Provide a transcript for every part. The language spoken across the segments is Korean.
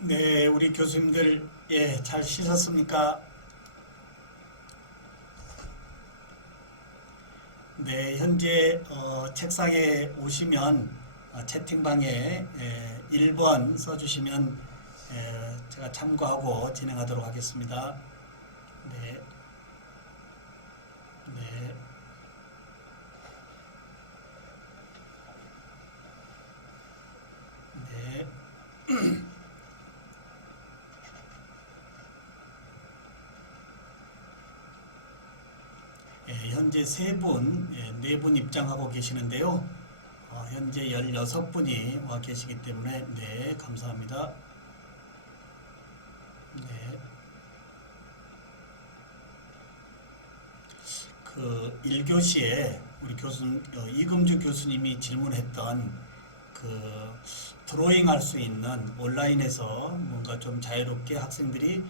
네, 우리 교수님들, 예, 잘 쉬셨습니까? 네, 현재 책상에 오시면 채팅방에 1번 써주시면 제가 참고하고 진행하도록 하겠습니다. 네, 네, 네. 현재 세 분, 네 분 입장하고 계시는데요. 현재 16분이 와 계시기 때문에 네, 감사합니다. 네. 그 1교시에 우리 이금주 교수님이 질문했던 그 드로잉 할 수 있는 온라인에서 뭔가 좀 자유롭게 학생들이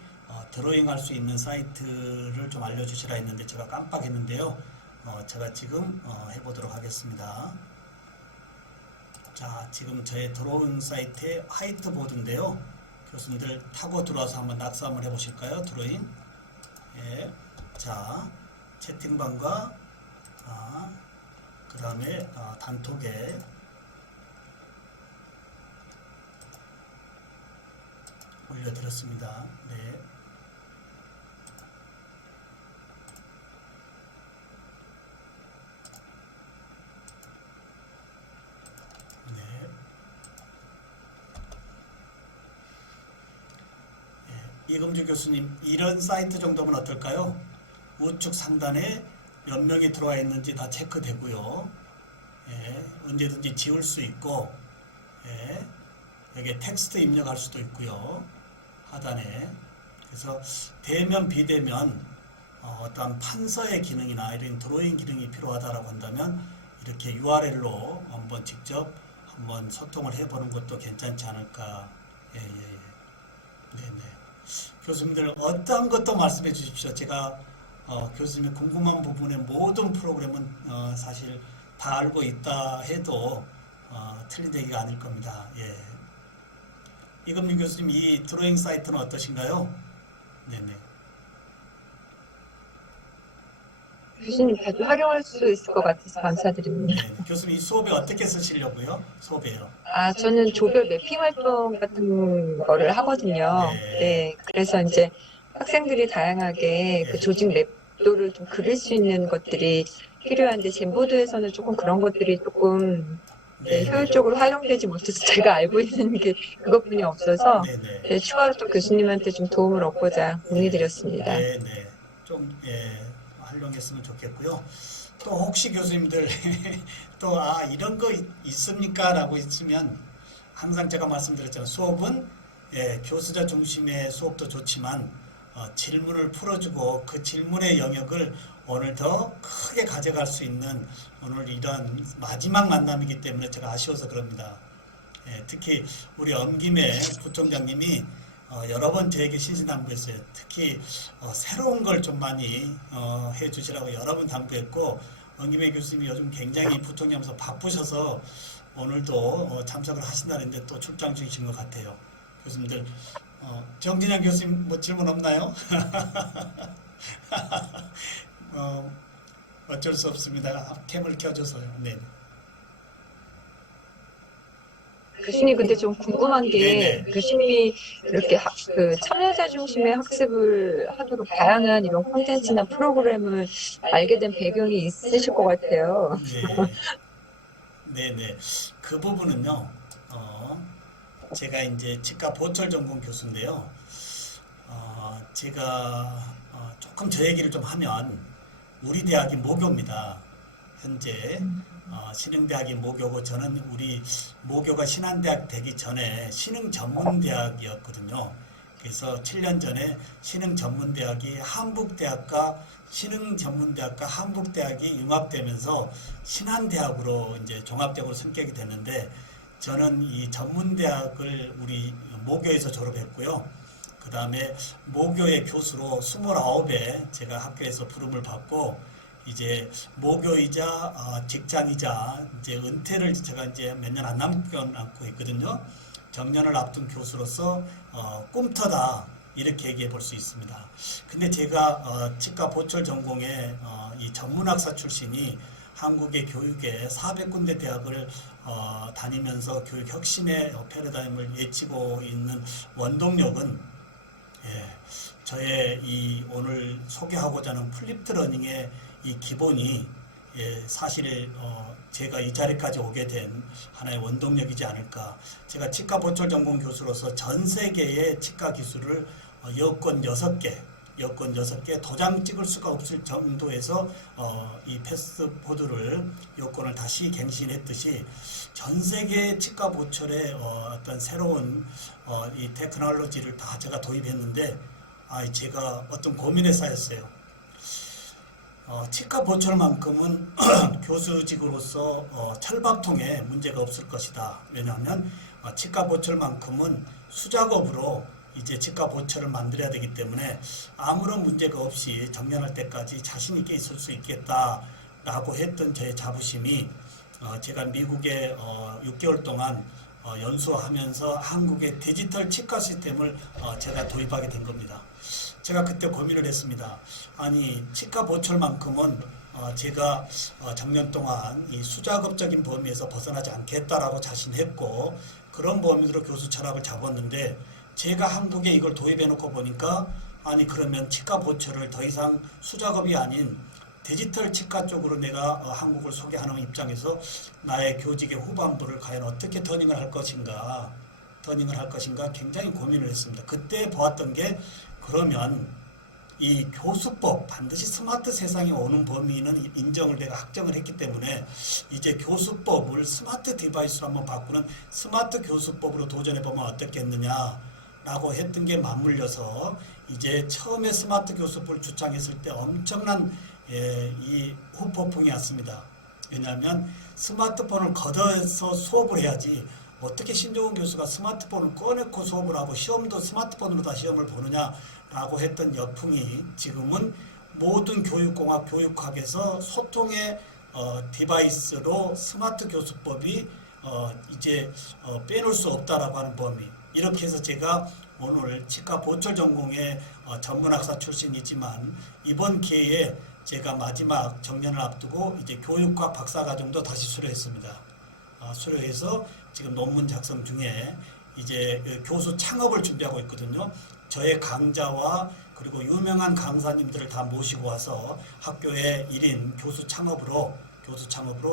드로잉 할 수 있는 사이트를 좀 알려주시라 했는데 제가 깜빡했는데요. 제가 지금 해보도록 하겠습니다. 자, 지금 저의 드로잉 사이트의 화이트보드인데요. 교수님들 타고 들어와서 한번 낙서 한번 해보실까요? 드로잉. 예. 자, 채팅방과 그 다음에 단톡에 올려드렸습니다. 네. 네. 예. 이금주 교수님, 이런 사이트 정도면 어떨까요? 우측 상단에 몇 명이 들어와 있는지 다 체크되고요. 예. 언제든지 지울 수 있고, 예. 여기에 텍스트 입력할 수도 있고요. 하단에. 그래서 대면 비대면 어떠한 판서의 기능이나 이런 드로잉 기능이 필요하다라고 한다면 이렇게 URL로 한번 직접 한번 소통을 해보는 것도 괜찮지 않을까. 예, 예, 예. 네네. 교수님들 어떤 것도 말씀해 주십시오. 제가 교수님이 궁금한 부분의 모든 프로그램은 사실 다 알고 있다 해도 틀린 얘기가 아닐 겁니다. 예. 이금민 교수님, 이 드로잉 사이트는 어떠신가요? 네네. 교수님 자주 활용할 수 있을 것 같아서 감사드립니다. 네. 교수님, 이 수업에 어떻게 쓰시려고요? 수업에요. 저는 조별 매핑 활동 같은 거를 하거든요. 네. 네, 그래서 이제 학생들이 다양하게 그 네. 조직 맵도를 좀 그릴 수 있는 것들이 필요한데 젠보드에서는 조금 그런 것들이 조금 네, 네. 네. 효율적으로 활용되지 못해서 제가 알고 있는 게 그것뿐이 없어서 네네. 네, 추가로 또 교수님한테 좀 도움을 얻고자 문의드렸습니다. 네네. 좀, 활용했으면 좋겠고요. 또 혹시 교수님들, 또, 이런 거 있습니까? 라고 있으면, 항상 제가 말씀드렸잖아요. 수업은, 교수자 중심의 수업도 좋지만, 질문을 풀어주고, 그 질문의 영역을 오늘 더 크게 가져갈 수 있는, 오늘 이런 마지막 만남이기 때문에 제가 아쉬워서 그럽니다. 특히 우리 엄김의 부총장님이 여러 번 저에게 신신당부했어요. 특히 새로운 걸 좀 많이 해주시라고 여러 번 당부했고, 엄김의 교수님이 요즘 굉장히 부총장하면서 바쁘셔서 오늘도 참석을 하신다는데 또 출장 중이신 것 같아요. 교수님들, 정진영 교수님 뭐 질문 없나요? 어쩔 수 없습니다. 캠을 켜줘서요. 네. 교수님, 근데 좀 궁금한 게 네네. 교수님이 이렇게 그 참여자 중심의 학습을 하도록 다양한 이런 콘텐츠나 프로그램을 알게 된 배경이 있으실 것 같아요. 네. 네네. 그 부분은요, 제가 이제 치과 보철 전공 교수인데요. 제가 조금 저 얘기를 좀 하면 우리 대학이 모교입니다. 현재 신흥대학이 모교고 저는 우리 모교가 신한대학 되기 전에 신흥전문대학이었거든요. 그래서 7년 전에 신흥전문대학이 한국대학과 신흥전문대학과 한국대학이 융합되면서 신한대학으로 이제 종합대학으로 성격이 됐는데 저는 이 전문대학을 우리 모교에서 졸업했고요. 그 다음에 모교의 교수로 29에 제가 학교에서 부름을 받고 이제 모교이자 직장이자 이제 은퇴를 제가 이제 몇 년 안 남고 있거든요. 정년을 앞둔 교수로서 꿈터다 이렇게 얘기해 볼 수 있습니다. 근데 제가 치과 보철 전공의 이 전문학사 출신이 한국의 교육의 400군데 대학을 다니면서 교육 혁신의 패러다임을 외치고 있는 원동력은 저의 이 오늘 소개하고자 하는 플립드 러닝의 이 기본이 사실 제가 이 자리까지 오게 된 하나의 원동력이지 않을까. 제가 치과 보철 전공 교수로서 전 세계의 치과 기술을 여권 6개 도장 찍을 수가 없을 정도에서 이 패스트포드를 여권을 다시 갱신했듯이 전 세계 치과 보철의 어떤 새로운 이 테크놀로지를 다 제가 도입했는데 제가 어떤 고민에 쌓였어요. 치과 보철만큼은 교수직으로서 철밥통에 문제가 없을 것이다. 왜냐하면 치과 보철만큼은 수작업으로 이제 치과 보철을 만들어야 되기 때문에 아무런 문제가 없이 정년할 때까지 자신 있게 있을 수 있겠다라고 했던 제 자부심이 제가 미국에 6개월 동안 연수하면서 한국의 디지털 치과 시스템을 제가 도입하게 된 겁니다. 제가 그때 고민을 했습니다. 아니 치과 보철만큼은 제가 정년 동안 이 수작업적인 범위에서 벗어나지 않겠다라고 자신했고 그런 범위로 교수 철학을 잡았는데 제가 한국에 이걸 도입해 놓고 보니까 아니 그러면 치과 보철을 더 이상 수작업이 아닌 디지털 치과 쪽으로 내가 한국을 소개하는 입장에서 나의 교직의 후반부를 과연 어떻게 터닝을 할 것인가 굉장히 고민을 했습니다. 그때 보았던 게 그러면 이 교수법 반드시 스마트 세상에 오는 범위는 인정을 내가 확정을 했기 때문에 이제 교수법을 스마트 디바이스로 한번 바꾸는 스마트 교수법으로 도전해 보면 어떻겠느냐라고 했던 게 맞물려서 이제 처음에 스마트 교수법을 주창했을 때 엄청난 이 후폭풍이 왔습니다. 왜냐하면 스마트폰을 걷어서 수업을 해야지 어떻게 신종훈 교수가 스마트폰을 꺼내고 수업을 하고 시험도 스마트폰으로 다 시험을 보느냐라고 했던 역풍이 지금은 모든 교육공학, 교육학에서 소통의 디바이스로 스마트 교수법이 이제 빼놓을 수 없다라고 하는 범위. 이렇게 해서 제가 오늘 치과 보철 전공의 전문학사 출신이지만 이번 기회에 제가 마지막 정년을 앞두고 이제 교육학 박사과정도 다시 수료했습니다. 수료해서 지금 논문 작성 중에 이제 교수 창업을 준비하고 있거든요. 저의 강좌와 그리고 유명한 강사님들을 다 모시고 와서 학교의 1인 교수 창업으로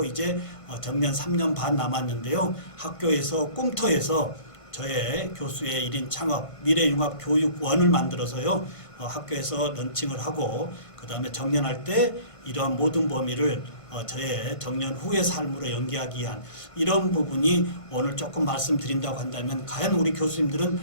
이제 정년 3년 반 남았는데요. 학교에서 꿈터에서 저의 교수의 1인 창업 미래융합교육원을 만들어서요. 학교에서 런칭을 하고 그 다음에 정년할 때 이러한 모든 범위를 저의 정년 후의 삶으로 연계하기 위한 이런 부분이 오늘 조금 말씀드린다고 한다면 과연 우리 교수님들은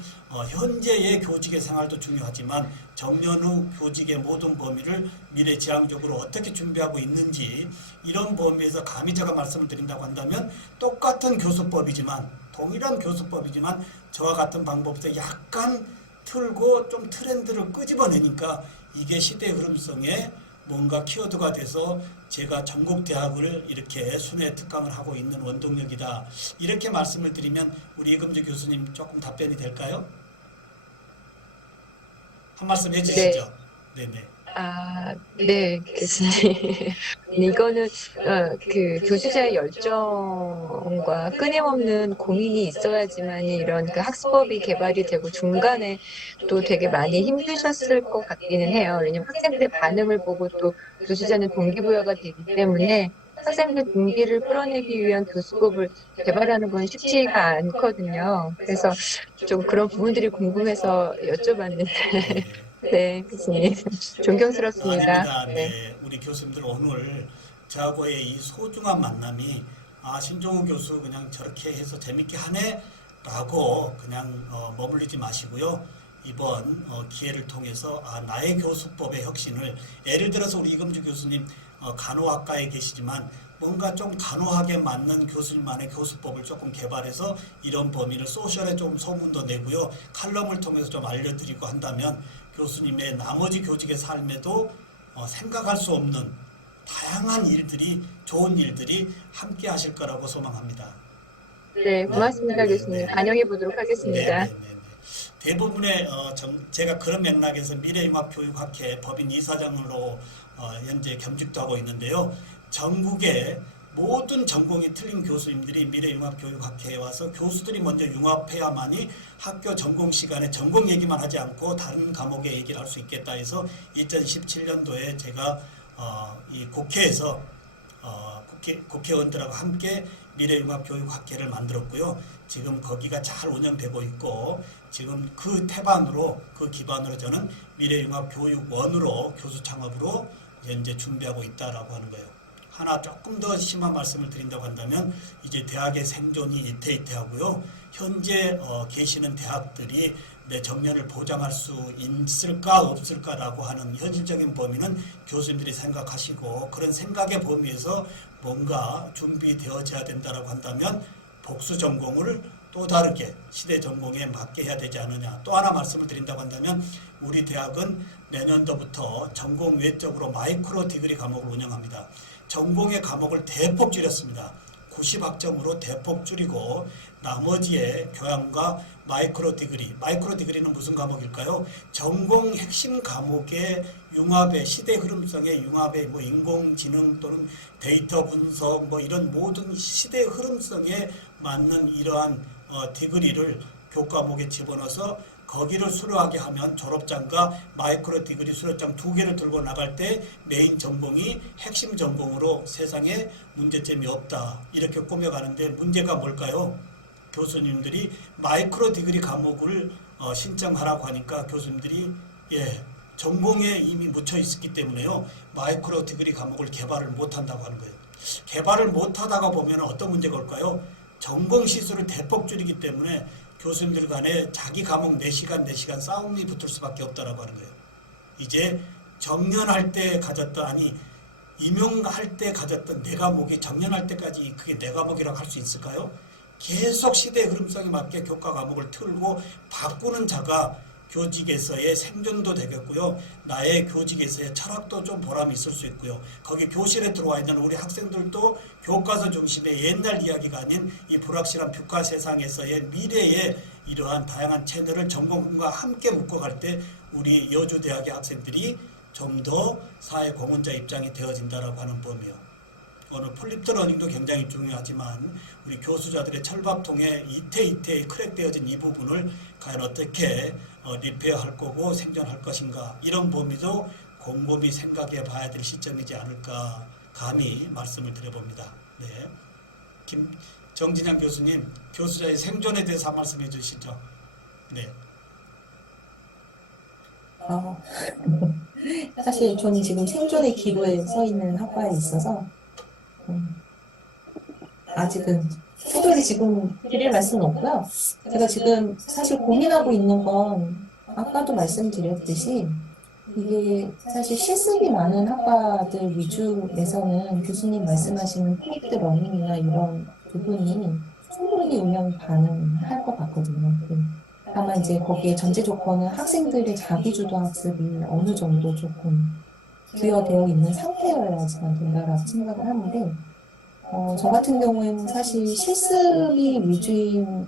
현재의 교직의 생활도 중요하지만 정년 후 교직의 모든 범위를 미래지향적으로 어떻게 준비하고 있는지 이런 범위에서 감히 제가 말씀을 드린다고 한다면 똑같은 교수법이지만 동일한 교수법이지만 저와 같은 방법에서 약간 틀고 좀 트렌드를 끄집어내니까 이게 시대의 흐름성에 뭔가 키워드가 돼서 제가 전국 대학을 이렇게 순회 특강을 하고 있는 원동력이다. 이렇게 말씀을 드리면 우리 이금주 교수님 조금 답변이 될까요? 한 말씀 해주시죠. 네. 네네. 네, 교수님. 이거는 그 교수자의 열정과 끊임없는 고민이 있어야지만 이런 그 학습법이 개발이 되고 중간에 또 되게 많이 힘드셨을 것 같기는 해요. 왜냐면 학생들의 반응을 보고 또 교수자는 동기부여가 되기 때문에 학생들 동기를 끌어내기 위한 교수법을 개발하는 건 쉽지가 않거든요. 그래서 좀 그런 부분들이 궁금해서 여쭤봤는데. 네, 교수님. 존경스럽습니다. 아닙니다. 네. 우리 교수님들 오늘 저하고의 이 소중한 만남이 신종우 교수 그냥 저렇게 해서 재밌게 하네 라고 그냥 머물리지 마시고요. 이번 기회를 통해서 나의 교수법의 혁신을 예를 들어서 우리 이금주 교수님 간호학과에 계시지만 뭔가 좀 간호학에 맞는 교수님만의 교수법을 조금 개발해서 이런 범위를 소셜에 좀 소문도 내고요. 칼럼을 통해서 좀 알려드리고 한다면 교수님의 나머지 교직의 삶에도 생각할 수 없는 다양한 일들이 좋은 일들이 함께 하실 거라고 소망합니다. 네, 고맙습니다, 교수님. 반영해 보도록 하겠습니다. 네. 대부분의 제가 그런 맥락에서 미래융합교육학회 법인 이사장으로 현재 겸직도 하고 있는데요. 전국의 모든 전공이 틀린 교수님들이 미래융합교육학회에 와서 교수들이 먼저 융합해야만이 학교 전공 시간에 전공 얘기만 하지 않고 다른 과목의 얘기를 할 수 있겠다 해서 2017년도에 제가 이 국회에서 국회의원들하고 함께 미래융합교육학회를 만들었고요. 지금 거기가 잘 운영되고 있고 지금 그 기반으로 저는 미래융합교육원으로 교수 창업으로 현재 준비하고 있다라고 하는 거예요. 하나 조금 더 심한 말씀을 드린다고 한다면 이제 대학의 생존이 이태이태하고요. 현재 계시는 대학들이 내 정년을 보장할 수 있을까 없을까라고 하는 현실적인 범위는 교수님들이 생각하시고 그런 생각의 범위에서 뭔가 준비되어져야 된다라고 한다면 복수 전공을 또 다르게 시대 전공에 맞게 해야 되지 않느냐. 또 하나 말씀을 드린다고 한다면 우리 대학은 내년도부터 전공 외적으로 마이크로 디그리 과목을 운영합니다. 전공의 과목을 대폭 줄였습니다. 90학점으로 대폭 줄이고 나머지의 교양과 마이크로 디그리는 무슨 과목일까요? 전공 핵심 과목의 융합의 시대 흐름성의 융합의 뭐 인공지능 또는 데이터 분석 뭐 이런 모든 시대 흐름성에 맞는 이러한 디그리를 교과목에 집어넣어서 거기를 수료하게 하면 졸업장과 마이크로 디그리 수료장 2개를 들고 나갈 때 메인 전공이 핵심 전공으로 세상에 문제점이 없다. 이렇게 꾸며가는데 문제가 뭘까요? 교수님들이 마이크로 디그리 과목을 신청하라고 하니까 교수님들이 전공에 이미 묻혀 있었기 때문에요. 마이크로 디그리 과목을 개발을 못한다고 하는 거예요. 개발을 못하다가 보면 어떤 문제가 올까요? 전공 시수를 대폭 줄이기 때문에 교수님들 간에 자기 과목 4시간 싸움이 붙을 수밖에 없다라고 하는 거예요. 이제 정년할 때 임용할 때 가졌던 내 과목이 정년할 때까지 그게 내 과목이라고 할 수 있을까요? 계속 시대의 흐름성에 맞게 교과 과목을 틀고 바꾸는 자가 교직에서의 생존도 되겠고요. 나의 교직에서의 철학도 좀 보람이 있을 수 있고요. 거기 교실에 들어와 있는 우리 학생들도 교과서 중심의 옛날 이야기가 아닌 이 불확실한 교과 세상에서의 미래의 이러한 다양한 채널을 전공과 함께 묶어갈 때 우리 여주대학의 학생들이 좀 더 사회 공헌자 입장이 되어진다라고 하는 범위요. 오늘 플립드 러닝도 굉장히 중요하지만 우리 교수자들의 철밥통에 이태이태에 크랙되어진 이 부분을 과연 어떻게 리페어할 거고 생존할 것인가 이런 범위도 곰곰이 생각해 봐야 될 시점이지 않을까 감히 말씀을 드려봅니다. 네, 정진양 교수님 교수자의 생존에 대해서 한 말씀 해주시죠. 네. 사실 저는 지금 생존의 기로에 서 있는 학과에 있어서 아직은 특별히 지금 드릴 말씀은 없고요. 제가 지금 사실 고민하고 있는 건 아까도 말씀드렸듯이 이게 사실 실습이 많은 학과들 위주에서는 교수님 말씀하시는 플립드 러닝이나 이런 부분이 충분히 운영 가능할 것 같거든요. 다만 이제 거기에 전제 조건은 학생들의 자기주도 학습이 어느 정도 조금 부여되어 있는 상태여야지만 된다라고 생각을 하는데 저 같은 경우에는 사실 실습이 위주인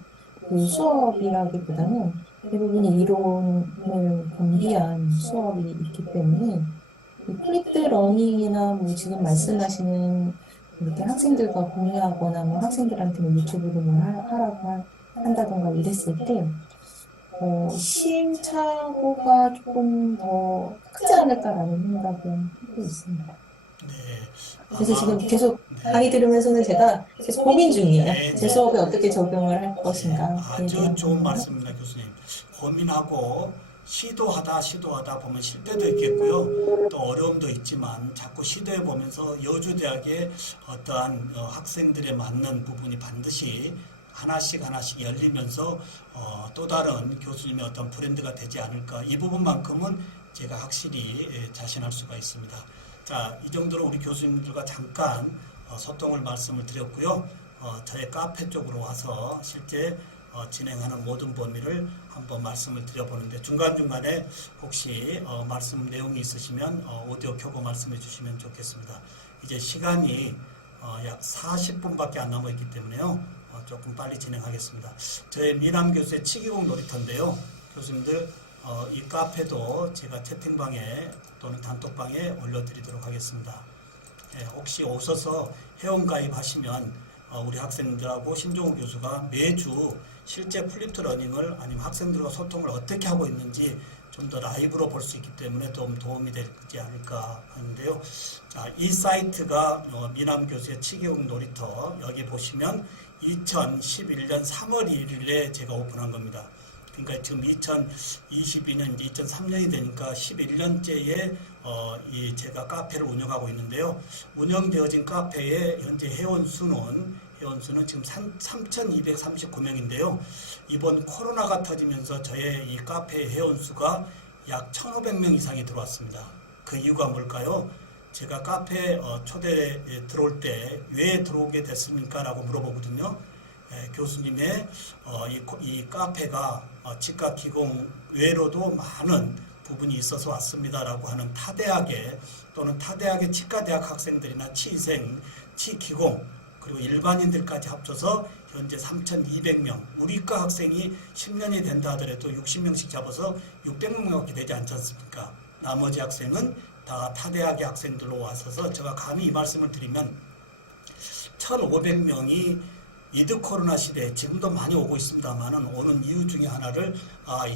그 수업이라기보다는 대부분이 이론을 겸비한 수업이 있기 때문에 플립드 러닝이나 뭐 지금 말씀하시는 이렇게 학생들과 공유하거나 뭐 학생들한테 뭐 유튜브로 뭐 하라고 한다던가 이랬을 때 시행착오가 조금 더 크지 않을까라는 생각을 하고 있습니다. 네. 그래서 지금 계속 강의 들으면서는 제가 계속 고민 중이에요. 네. 제 수업에 어떻게 적용을 할 것인가. 아주 좋은 말씀입니다, 교수님. 고민하고 시도하다 보면 실패도 있겠고요. 또 어려움도 있지만 자꾸 시도해 보면서 여주대학의 어떠한 학생들에 맞는 부분이 반드시 하나씩 열리면서 또 다른 교수님의 어떤 브랜드가 되지 않을까. 이 부분만큼은 제가 확실히 자신할 수가 있습니다. 자, 이 정도로 우리 교수님들과 잠깐 소통을 말씀을 드렸고요. 저의 카페 쪽으로 와서 실제 진행하는 모든 범위를 한번 말씀을 드려보는데 중간중간에 혹시 말씀 내용이 있으시면 오디오 켜고 말씀해 주시면 좋겠습니다. 이제 시간이 약 40분밖에 안 남아있기 때문에요. 조금 빨리 진행하겠습니다. 저희 미남 교수의 치기공 놀이터인데요. 교수님들 이 카페도 제가 채팅방에 또는 단톡방에 올려드리도록 하겠습니다. 혹시 오셔서 회원가입하시면 우리 학생들하고 신종우 교수가 매주 실제 플립트 러닝을 아니면 학생들과 소통을 어떻게 하고 있는지 좀 더 라이브로 볼 수 있기 때문에 좀 도움이 되지 않을까 하는데요. 자, 이 사이트가 미남 교수의 치기공 놀이터, 여기 보시면 2011년 3월 1일에 제가 오픈한 겁니다. 그러니까 지금 2022년, 2003년이 되니까 11년째에 제가 카페를 운영하고 있는데요. 운영되어진 카페의 현재 회원 수는 지금 3,239명인데요. 이번 코로나가 터지면서 저의 이 카페 회원 수가 약 1,500명 이상이 들어왔습니다. 그 이유가 뭘까요? 제가 카페 초대 들어올 때 왜 들어오게 됐습니까? 라고 물어보거든요. 교수님의 이 카페가 치과 기공 외로도 많은 부분이 있어서 왔습니다라고 하는 타대학의 또는 타대학의 치과대학 학생들이나 치생, 치기공 그리고 일반인들까지 합쳐서 현재 3,200명, 우리과 학생이 10년이 된다 하더라도 60명씩 잡아서 600명밖에 되지 않지 않습니까? 나머지 학생은 다 타대학의 학생들로 와서서 제가 감히 이 말씀을 드리면 1,500명이 위드 코로나 시대에 지금도 많이 오고 있습니다만은 오는 이유 중에 하나를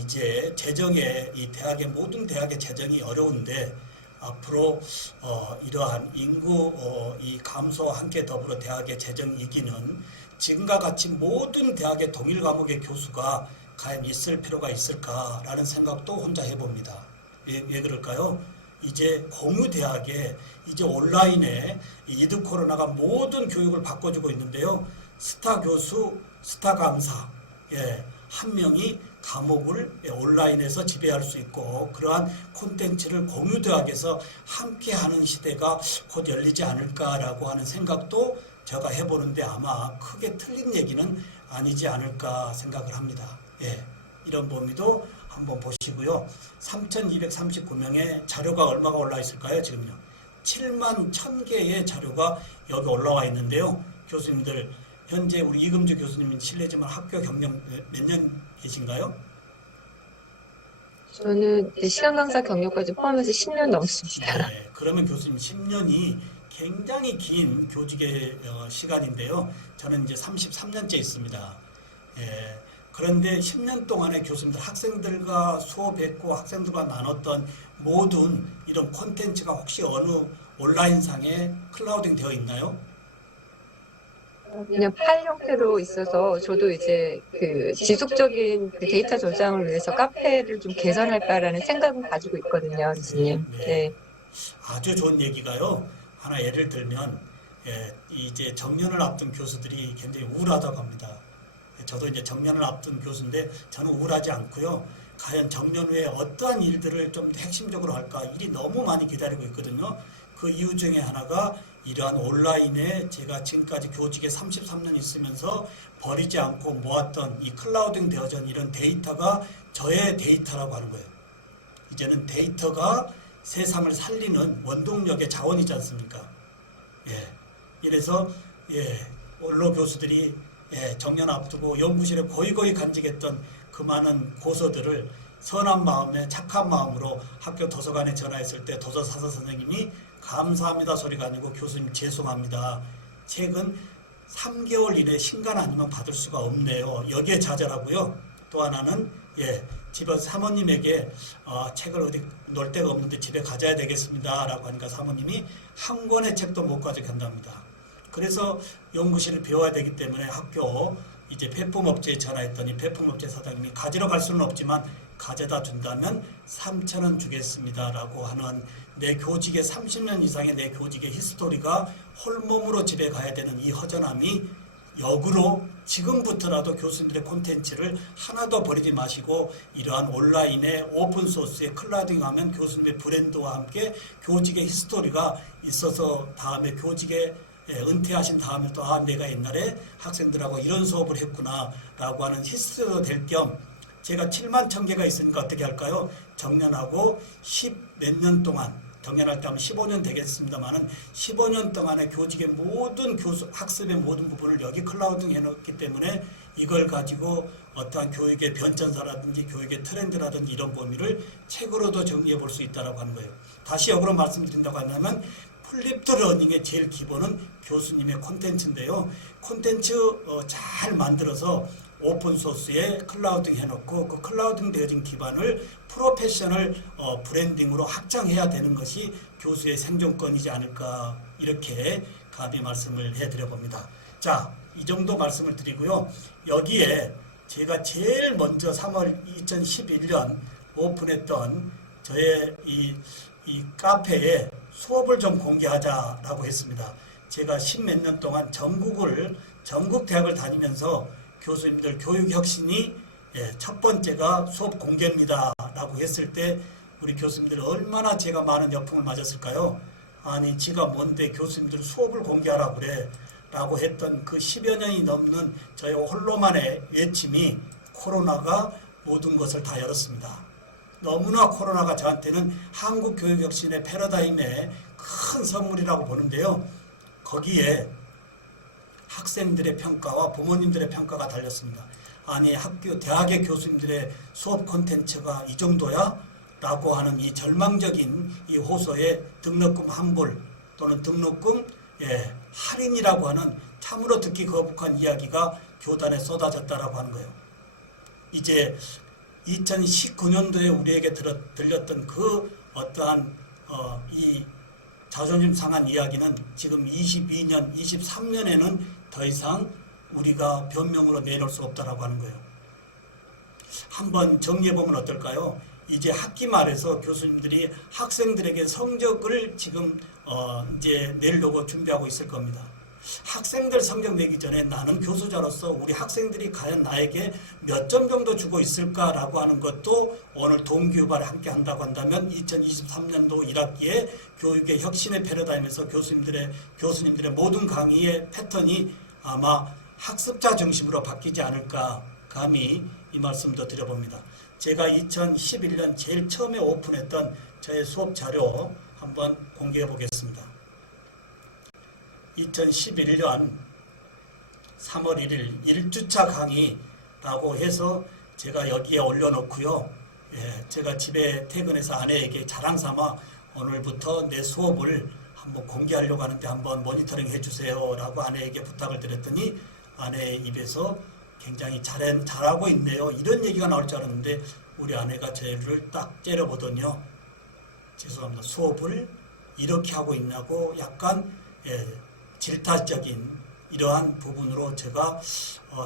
이제 재정에 이 대학의 모든 대학의 재정이 어려운데 앞으로 이러한 인구 이 감소와 함께 더불어 대학의 재정 위기는 지금과 같이 모든 대학의 동일 과목의 교수가 과연 있을 필요가 있을까라는 생각도 혼자 해봅니다. 왜 그럴까요? 이제 공유 대학에 이제 온라인에 위드 코로나가 모든 교육을 바꿔주고 있는데요. 스타 교수, 스타 강사, 한 명이 과목을 온라인에서 지배할 수 있고 그러한 콘텐츠를 공유대학에서 함께하는 시대가 곧 열리지 않을까라고 하는 생각도 제가 해보는데 아마 크게 틀린 얘기는 아니지 않을까 생각을 합니다. 이런 범위도 한번 보시고요. 3,239명의 자료가 얼마가 올라 있을까요? 지금요. 7만 1,000개의 자료가 여기 올라와 있는데요. 교수님들 현재 우리 이금주 교수님은 실례지만 학교 경력 몇 년 계신가요? 저는 시간 강사 경력까지 포함해서 10년 넘습니다. 네, 그러면 교수님 10년이 굉장히 긴 교직의 시간인데요. 저는 이제 33년째 있습니다. 그런데 10년 동안에 교수님들 학생들과 수업했고 학생들과 나눴던 모든 이런 콘텐츠가 혹시 어느 온라인상에 클라우딩 되어 있나요? 그냥 파일 형태로 있어서 저도 이제 그 지속적인 그 데이터 저장을 위해서 카페를 좀 개선할까라는 생각은 가지고 있거든요, 교수님. 네. 아주 좋은 얘기가요. 하나 예를 들면 이제 정년을 앞둔 교수들이 굉장히 우울하다고 합니다. 저도 이제 정년을 앞둔 교수인데 저는 우울하지 않고요. 과연 정년 후에 어떠한 일들을 좀 핵심적으로 할까 일이 너무 많이 기다리고 있거든요. 그 이유 중에 하나가 이러한 온라인에 제가 지금까지 교직에 33년 있으면서 버리지 않고 모았던 이 클라우딩 되어진 이런 데이터가 저의 데이터라고 하는 거예요. 이제는 데이터가 세상을 살리는 원동력의 자원이지 않습니까? 이래서 원로 교수들이 정년 앞두고 연구실에 고이고이 간직했던 그 많은 고서들을 선한 마음에 착한 마음으로 학교 도서관에 전화했을 때 도서사서 선생님이 감사합니다 소리가 아니고 교수님 죄송합니다. 책은 3개월 이내 신간 아니면 받을 수가 없네요. 여기에 좌절하고요. 또 하나는 집에 사모님에게 책을 어디 놓을 데가 없는데 집에 가져야 되겠습니다 라고 하니까 사모님이 한 권의 책도 못 가져게 한답니다. 그래서 연구실을 비워야 되기 때문에 학교 이제 폐품업체에 전화했더니 폐품업체 사장님이 가지러 갈 수는 없지만 가져다 준다면 3,000원 주겠습니다 라고 하는 내 교직의 30년 이상의 내 교직의 히스토리가 홀몸으로 집에 가야 되는 이 허전함이 역으로 지금부터라도 교수님들의 콘텐츠를 하나도 버리지 마시고 이러한 온라인에 오픈소스에 클라우딩하면 교수님의 브랜드와 함께 교직의 히스토리가 있어서 다음에 교직에 은퇴하신 다음에 또 내가 옛날에 학생들하고 이런 수업을 했구나 라고 하는 히스토리도 될 겸 제가 7만 1,000개가 있으니까 어떻게 할까요? 정년하고 10몇 년 동안 정년할 때 하면 15년 되겠습니다만은 15년 동안의 교직의 모든 학습의 모든 부분을 여기 클라우딩 해놓기 때문에 이걸 가지고 어떠한 교육의 변천사라든지 교육의 트렌드라든지 이런 범위를 책으로도 정리해 볼 수 있다고 하는 거예요. 다시 역으로 말씀드린다고 하면 플립드 러닝의 제일 기본은 교수님의 콘텐츠인데요. 콘텐츠 잘 만들어서 오픈소스에 클라우딩 해놓고 그 클라우딩 되어진 기반을 프로페셔널 브랜딩으로 확장해야 되는 것이 교수의 생존권이지 않을까 이렇게 감히 말씀을 해드려 봅니다. 자, 이 정도 말씀을 드리고요. 여기에 제가 제일 먼저 3월 2011년 오픈했던 저의 이 카페에 수업을 좀 공개하자라고 했습니다. 제가 10몇 년 동안 전국 대학을 다니면서 교수님들 교육혁신이 첫 번째가 수업 공개입니다 라고 했을 때 우리 교수님들 얼마나 제가 많은 역풍을 맞았을까요? 아니 지가 뭔데 교수님들 수업을 공개하라고 그래 라고 했던 그 10여 년이 넘는 저의 홀로만의 외침이 코로나가 모든 것을 다 열었습니다. 너무나 코로나가 저한테는 한국 교육혁신의 패러다임의 큰 선물이라고 보는데요. 거기에 학생들의 평가와 부모님들의 평가가 달렸습니다. 아니 대학의 교수님들의 수업 콘텐츠가 이 정도야? 라고 하는 이 절망적인 이 호소에 등록금 환불 또는 등록금 할인이라고 하는 참으로 듣기 거북한 이야기가 교단에 쏟아졌다라고 하는 거예요. 이제 2019년도에 우리에게 들렸던 그 어떠한 이 자존심 상한 이야기는 지금 22년, 23년에는 더 이상 우리가 변명으로 내놓을 수 없다라고 하는 거예요. 한번 정리해보면 어떨까요? 이제 학기 말에서 교수님들이 학생들에게 성적을 지금 이제 내려고 준비하고 있을 겁니다. 학생들 성적 내기 전에 나는 교수자로서 우리 학생들이 과연 나에게 몇 점 정도 주고 있을까라고 하는 것도 오늘 동기유발에 함께 한다고 한다면 2023년도 1학기에 교육의 혁신의 패러다임에서 교수님들의 모든 강의의 패턴이 아마 학습자 중심으로 바뀌지 않을까 감히 이 말씀도 드려봅니다. 제가 2011년 제일 처음에 오픈했던 저의 수업 자료 한번 공개해 보겠습니다. 2011년 3월 1일 1주차 강의라고 해서 제가 여기에 올려놓고요. 제가 집에 퇴근해서 아내에게 자랑삼아 오늘부터 내 수업을 한번 공개하려고 하는데 한번 모니터링 해주세요 라고 아내에게 부탁을 드렸더니 아내의 입에서 굉장히 잘하고 있네요 이런 얘기가 나올 줄 알았는데 우리 아내가 저를 딱 째려보더니요. 죄송합니다. 수업을 이렇게 하고 있냐고 약간 질타적인 이러한 부분으로 제가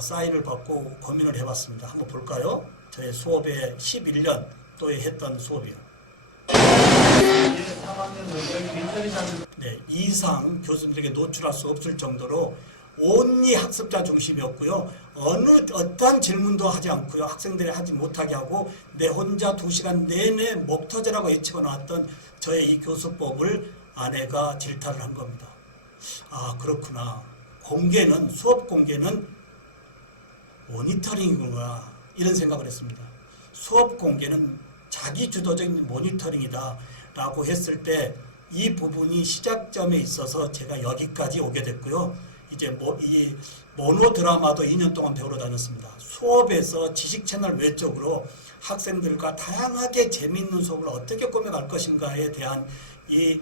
사인을 받고 고민을 해봤습니다. 한번 볼까요? 저의 수업에 11년도에 했던 수업이요. 네, 이상 교수님들에게 노출할 수 없을 정도로 온리 학습자 중심이었고요. 어떠한 질문도 하지 않고요. 학생들이 하지 못하게 하고 내 혼자 2시간 내내 목 터져라고 외치고 나왔던 저의 이 교수법을 아내가 질타를 한 겁니다. 아 그렇구나. 수업 공개는 모니터링이구나 이런 생각을 했습니다. 수업 공개는 자기주도적인 모니터링이다 라고 했을 때 이 부분이 시작점에 있어서 제가 여기까지 오게 됐고요. 이제 이 모노 드라마도 2년 동안 배우러 다녔습니다. 수업에서 지식 채널 외적으로 학생들과 다양하게 재미있는 수업을 어떻게 꾸며갈 것인가에 대한 이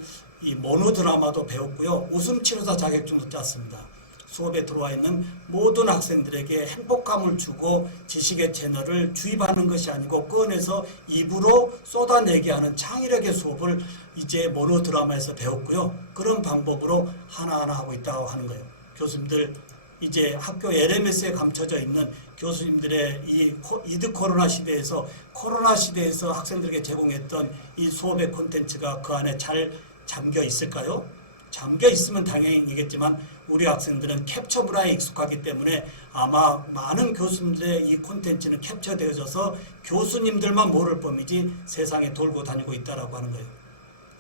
모노 드라마도 배웠고요. 웃음치료사 자격증도 땄습니다. 수업에 들어와 있는 모든 학생들에게 행복감을 주고 지식의 채널을 주입하는 것이 아니고 꺼내서 입으로 쏟아내게 하는 창의력의 수업을 이제 모노 드라마에서 배웠고요. 그런 방법으로 하나하나 하고 있다고 하는 거예요. 교수님들 이제 학교 LMS에 감춰져 있는 교수님들의 이 이드 코로나 시대에서 학생들에게 제공했던 이 수업의 콘텐츠가 그 안에 잘 잠겨 있을까요? 잠겨 있으면 당연히겠지만 우리 학생들은 캡처 문화에 익숙하기 때문에 아마 많은 교수님들의 이 콘텐츠는 캡처되어져서 교수님들만 모를 범위지 세상에 돌고 다니고 있다라고 하는 거예요.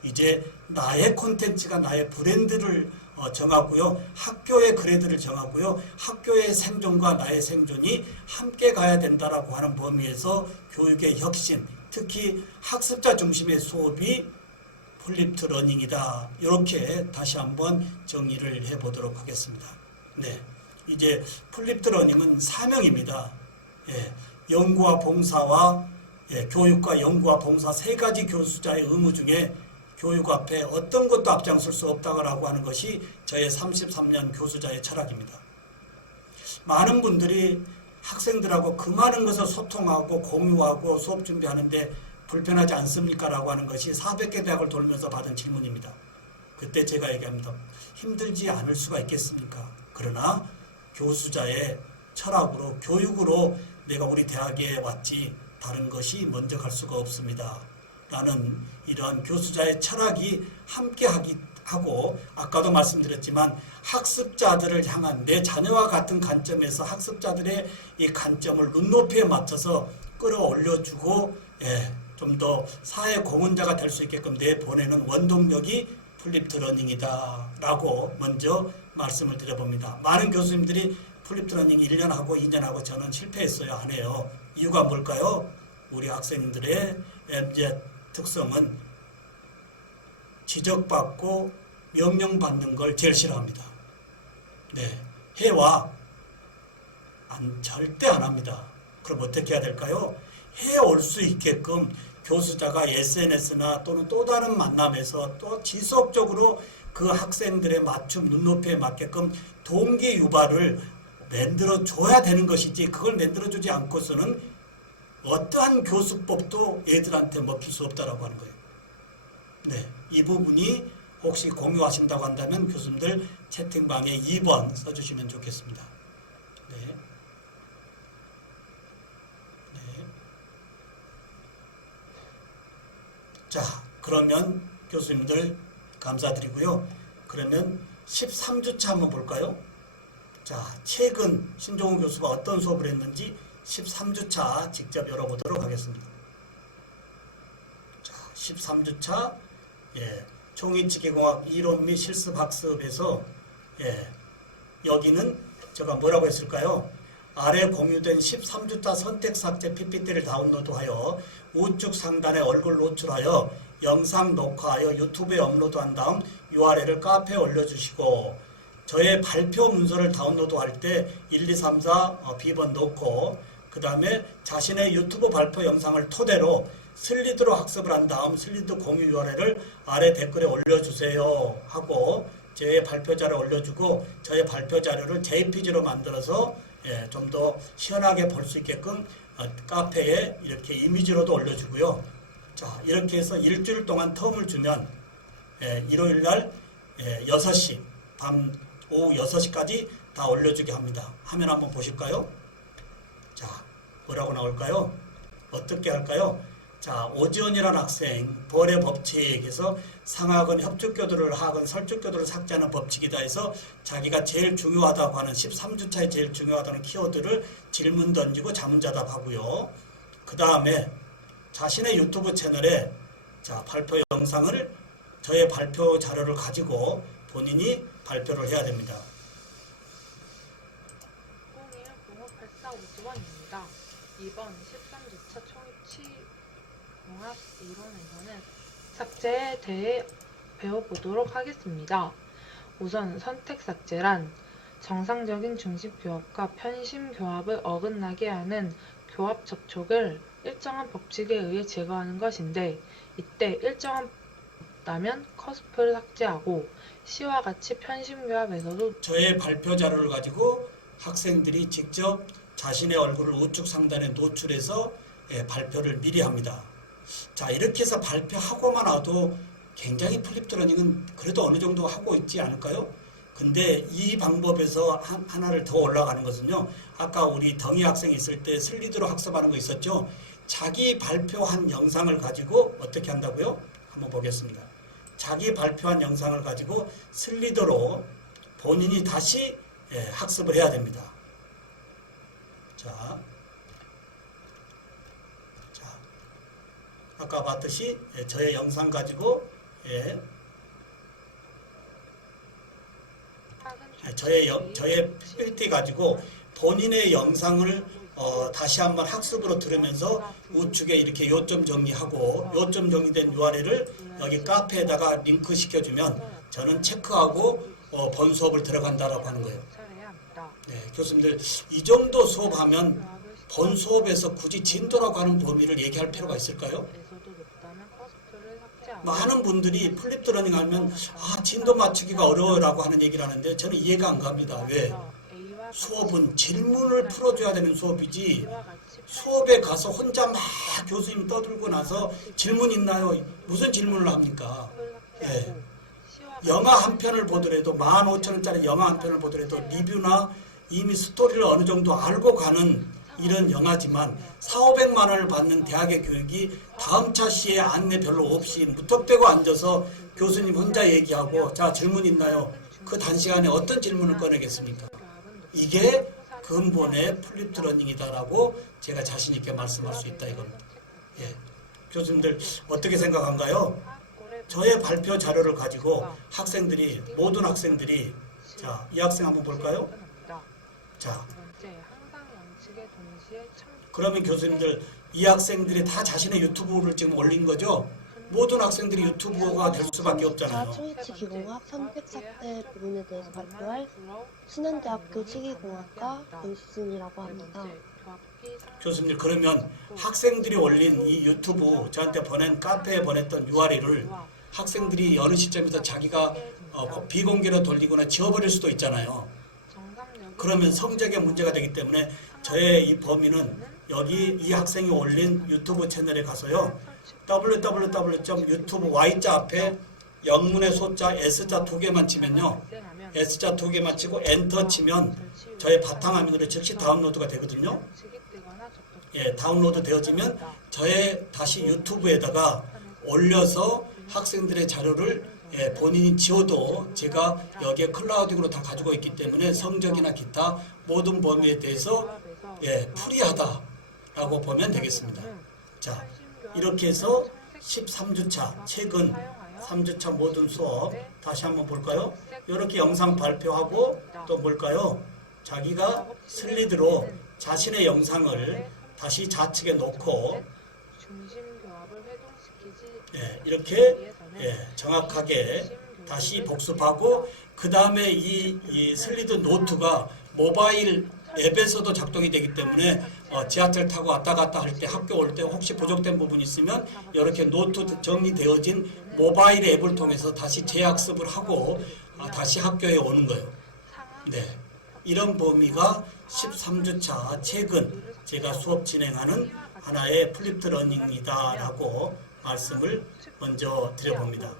이제 나의 콘텐츠가 나의 브랜드를 정하고요. 학교의 그레이드를 정하고요. 학교의 생존과 나의 생존이 함께 가야 된다라고 하는 범위에서 교육의 혁신, 특히 학습자 중심의 수업이 플립트 러닝이다. 이렇게 다시 한번 정리를 해보도록 하겠습니다. 네, 이제 플립트 러닝은 사명입니다. 예, 연구와 봉사와 교육과 연구와 봉사 세 가지 교수자의 의무 중에 교육 앞에 어떤 것도 앞장설 수 없다고 하는 것이 저의 33년 교수자의 철학입니다. 많은 분들이 학생들하고 그 많은 것을 소통하고 공유하고 수업 준비하는데 불편하지 않습니까? 라고 하는 것이 400개 대학을 돌면서 받은 질문입니다. 그때 제가 얘기합니다. 힘들지 않을 수가 있겠습니까? 그러나 교수자의 철학으로 교육으로 내가 우리 대학에 왔지 다른 것이 먼저 갈 수가 없습니다. 라는 이러한 교수자의 철학이 함께 하고 아까도 말씀드렸지만 학습자들을 향한 내 자녀와 같은 관점에서 학습자들의 이 관점을 눈높이에 맞춰서 끌어올려주고 좀 더 사회 공헌자가 될 수 있게끔 내보내는 원동력이 플립트 러닝이다 라고 먼저 말씀을 드려봅니다. 많은 교수님들이 플립트 러닝 1년 하고 2년 하고 저는 실패했어요. 안 해요. 이유가 뭘까요? 우리 학생들의 MZ 특성은 지적받고 명령받는 걸 제일 싫어합니다. 네, 해와 절대 안 합니다. 그럼 어떻게 해야 될까요? 해올 수 있게끔 교수자가 SNS나 또는 또 다른 만남에서 또 지속적으로 그 학생들의 맞춤 눈높이에 맞게끔 동기 유발을 만들어줘야 되는 것이지 그걸 만들어주지 않고서는 어떠한 교수법도 애들한테 먹힐 수 없다라고 하는 거예요. 네, 이 부분이 혹시 공유하신다고 한다면 교수님들 채팅방에 2번 써주시면 좋겠습니다. 네. 네. 자, 그러면 교수님들 감사드리고요. 그러면 13주차 한번 볼까요? 자, 최근 신종훈 교수가 어떤 수업을 했는지 13주차 직접 열어보도록 하겠습니다. 자, 13주차 총인치기공학 이론 및 실습 학습에서 여기는 제가 뭐라고 했을까요? 아래 공유된 13주차 선택 삭제 PPT를 다운로드하여 우측 상단에 얼굴 노출하여 영상 녹화하여 유튜브에 업로드한 다음 URL을 카페에 올려주시고 저의 발표 문서를 다운로드할 때 1, 2, 3, 4 B번 넣고 그 다음에 자신의 유튜브 발표 영상을 토대로 슬리드로 학습을 한 다음 슬리드 공유 URL을 아래 댓글에 올려주세요 하고 저의 발표 자료를 올려주고 저의 발표 자료를 JPG로 만들어서 좀 더 시원하게 볼 수 있게끔 카페에 이렇게 이미지로도 올려주고요. 자, 이렇게 해서 일주일 동안 텀을 주면 일요일날 6시 밤 오후 6시까지 다 올려주게 합니다. 화면 한번 보실까요? 자, 뭐라고 나올까요? 어떻게 할까요? 자, 오지원이라는 학생 벌의 법칙에서 상학은 협축교도를 하학은 설축교도를 삭제하는 법칙이다 해서 자기가 제일 중요하다고 하는 13주차에 제일 중요하다는 키워드를 질문 던지고 자문자답 하고요. 그 다음에 자신의 유튜브 채널에 자, 발표 영상을 저의 발표 자료를 가지고 본인이 발표를 해야 됩니다. 010584 오지원입니다. 이번 13주차 총치 공학 이론에서는 삭제에 대해 배워보도록 하겠습니다. 우선 선택 삭제란 정상적인 중심 교합과 편심 교합을 어긋나게 하는 교합 접촉을 일정한 법칙에 의해 제거하는 것인데 이때 일정한 없다면 커스프를 삭제하고 시와 같이 편심 교합에서도 저의 발표 자료를 가지고 학생들이 직접 자신의 얼굴을 우측 상단에 노출해서 발표를 미리 합니다. 자, 이렇게 해서 발표하고만 와도 굉장히 플립트 러닝은 그래도 어느 정도 하고 있지 않을까요? 근데 이 방법에서 하나를 더 올라가는 것은요. 아까 우리 덩이 학생이 있을 때 슬리드로 학습하는 거 있었죠? 자기 발표한 영상을 가지고 어떻게 한다고요? 한번 보겠습니다. 자기 발표한 영상을 가지고 슬리드로 본인이 다시 학습을 해야 됩니다. 자, 아까 봤듯이 저의 영상 가지고 저의 PPT 가지고 본인의 영상을 다시 한번 학습으로 들으면서 우측에 이렇게 요점 정리하고 요점 정리된 URL을 여기 카페에다가 링크 시켜주면 저는 체크하고 본 수업을 들어간다라고 하는 거예요. 네, 교수님들 이 정도 수업하면 본 수업에서 굳이 진도라고 하는 범위를 얘기할 필요가 있을까요? 많은 분들이 플립 러닝 하면 진도 맞추기가 어려워라고 하는 얘기를 하는데 저는 이해가 안 갑니다. 왜? 수업은 질문을 풀어줘야 되는 수업이지 수업에 가서 혼자 막 교수님 떠들고 나서 질문 있나요? 무슨 질문을 합니까? 예. 영화 한 편을 보더라도 15,000원짜리 영화 한 편을 보더라도 리뷰나 이미 스토리를 어느 정도 알고 가는 이런 영화지만 4,500만 원을 받는 대학의 교육이 다음 차 시에 안내 별로 없이 무턱대고 앉아서 교수님 혼자 얘기하고 자 질문 있나요? 그 단시간에 어떤 질문을 꺼내겠습니까? 이게 근본의 플립 러닝이다라고 제가 자신 있게 말씀할 수 있다 이겁니다. 예. 교수님들 어떻게 생각한가요? 저의 발표 자료를 가지고 학생들이 모든 학생들이 자, 이 학생 한번 볼까요? 자, 그러면 교수님들 이 학생들이 다 자신의 유튜브를 지금 올린 거죠? 모든 학생들이 유튜브가 될 수밖에 없잖아요. 초이치 기공학 선택 삭제 부분에 대해서 발표할 신한대학교 치기공학과 윤수진이라고 합니다. 교수님 그러면 학생들이 올린 이 유튜브 저한테 보낸 카페에 보냈던 URL을 학생들이 어느 시점에서 자기가 비공개로 돌리거나 지워버릴 수도 있잖아요. 그러면 성적에 문제가 되기 때문에 저의 이 범위는 여기 이 학생이 올린 유튜브 채널에 가서요. www.youtube Y자 앞에 영문의 소자 S자 2개만 치면요. S자 2개만 치고 엔터 치면 저의 바탕화면으로 즉시 다운로드가 되거든요. 예, 다운로드 되어지면 저의 다시 유튜브에다가 올려서 학생들의 자료를 본인이 지워도 제가 여기에 클라우딩으로 다 가지고 있기 때문에 성적이나 기타 모든 범위에 대해서 프리하다라고 보면 되겠습니다. 자, 이렇게 해서 13주차 최근 3주차 모든 수업 다시 한번 볼까요? 이렇게 영상 발표하고 또 뭘까요? 자기가 슬리드로 자신의 영상을 다시 좌측에 놓고 이렇게 정확하게 다시 복습하고 그 다음에 이 슬리드 노트가 모바일 앱에서도 작동이 되기 때문에 지하철 타고 왔다 갔다 할 때 학교 올 때 혹시 부족된 부분이 있으면 이렇게 노트 정리되어진 모바일 앱을 통해서 다시 재학습을 하고 다시 학교에 오는 거예요. 네, 이런 범위가 13주차 최근 제가 수업 진행하는 하나의 플립 러닝이다라고 말씀을 먼저 드려봅니다.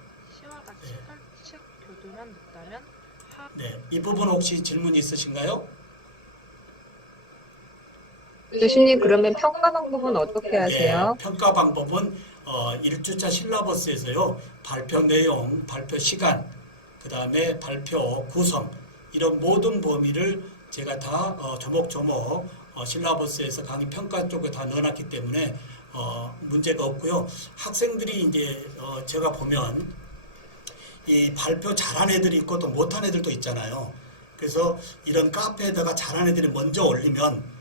네, 이 부분 혹시 질문 있으신가요? 교수님 그러면 평가 방법은 어떻게 하세요? 평가 방법은 1주차 실라버스에서요. 발표 내용, 발표 시간, 그 다음에 발표 구성 이런 모든 범위를 제가 다 조목조목 실라버스에서 강의 평가 쪽에 다 넣어놨기 때문에 문제가 없고요. 학생들이 이제 제가 보면 이 발표 잘한 애들이 있고 또 못한 애들도 있잖아요. 그래서 이런 카페에다가 잘한 애들이 먼저 올리면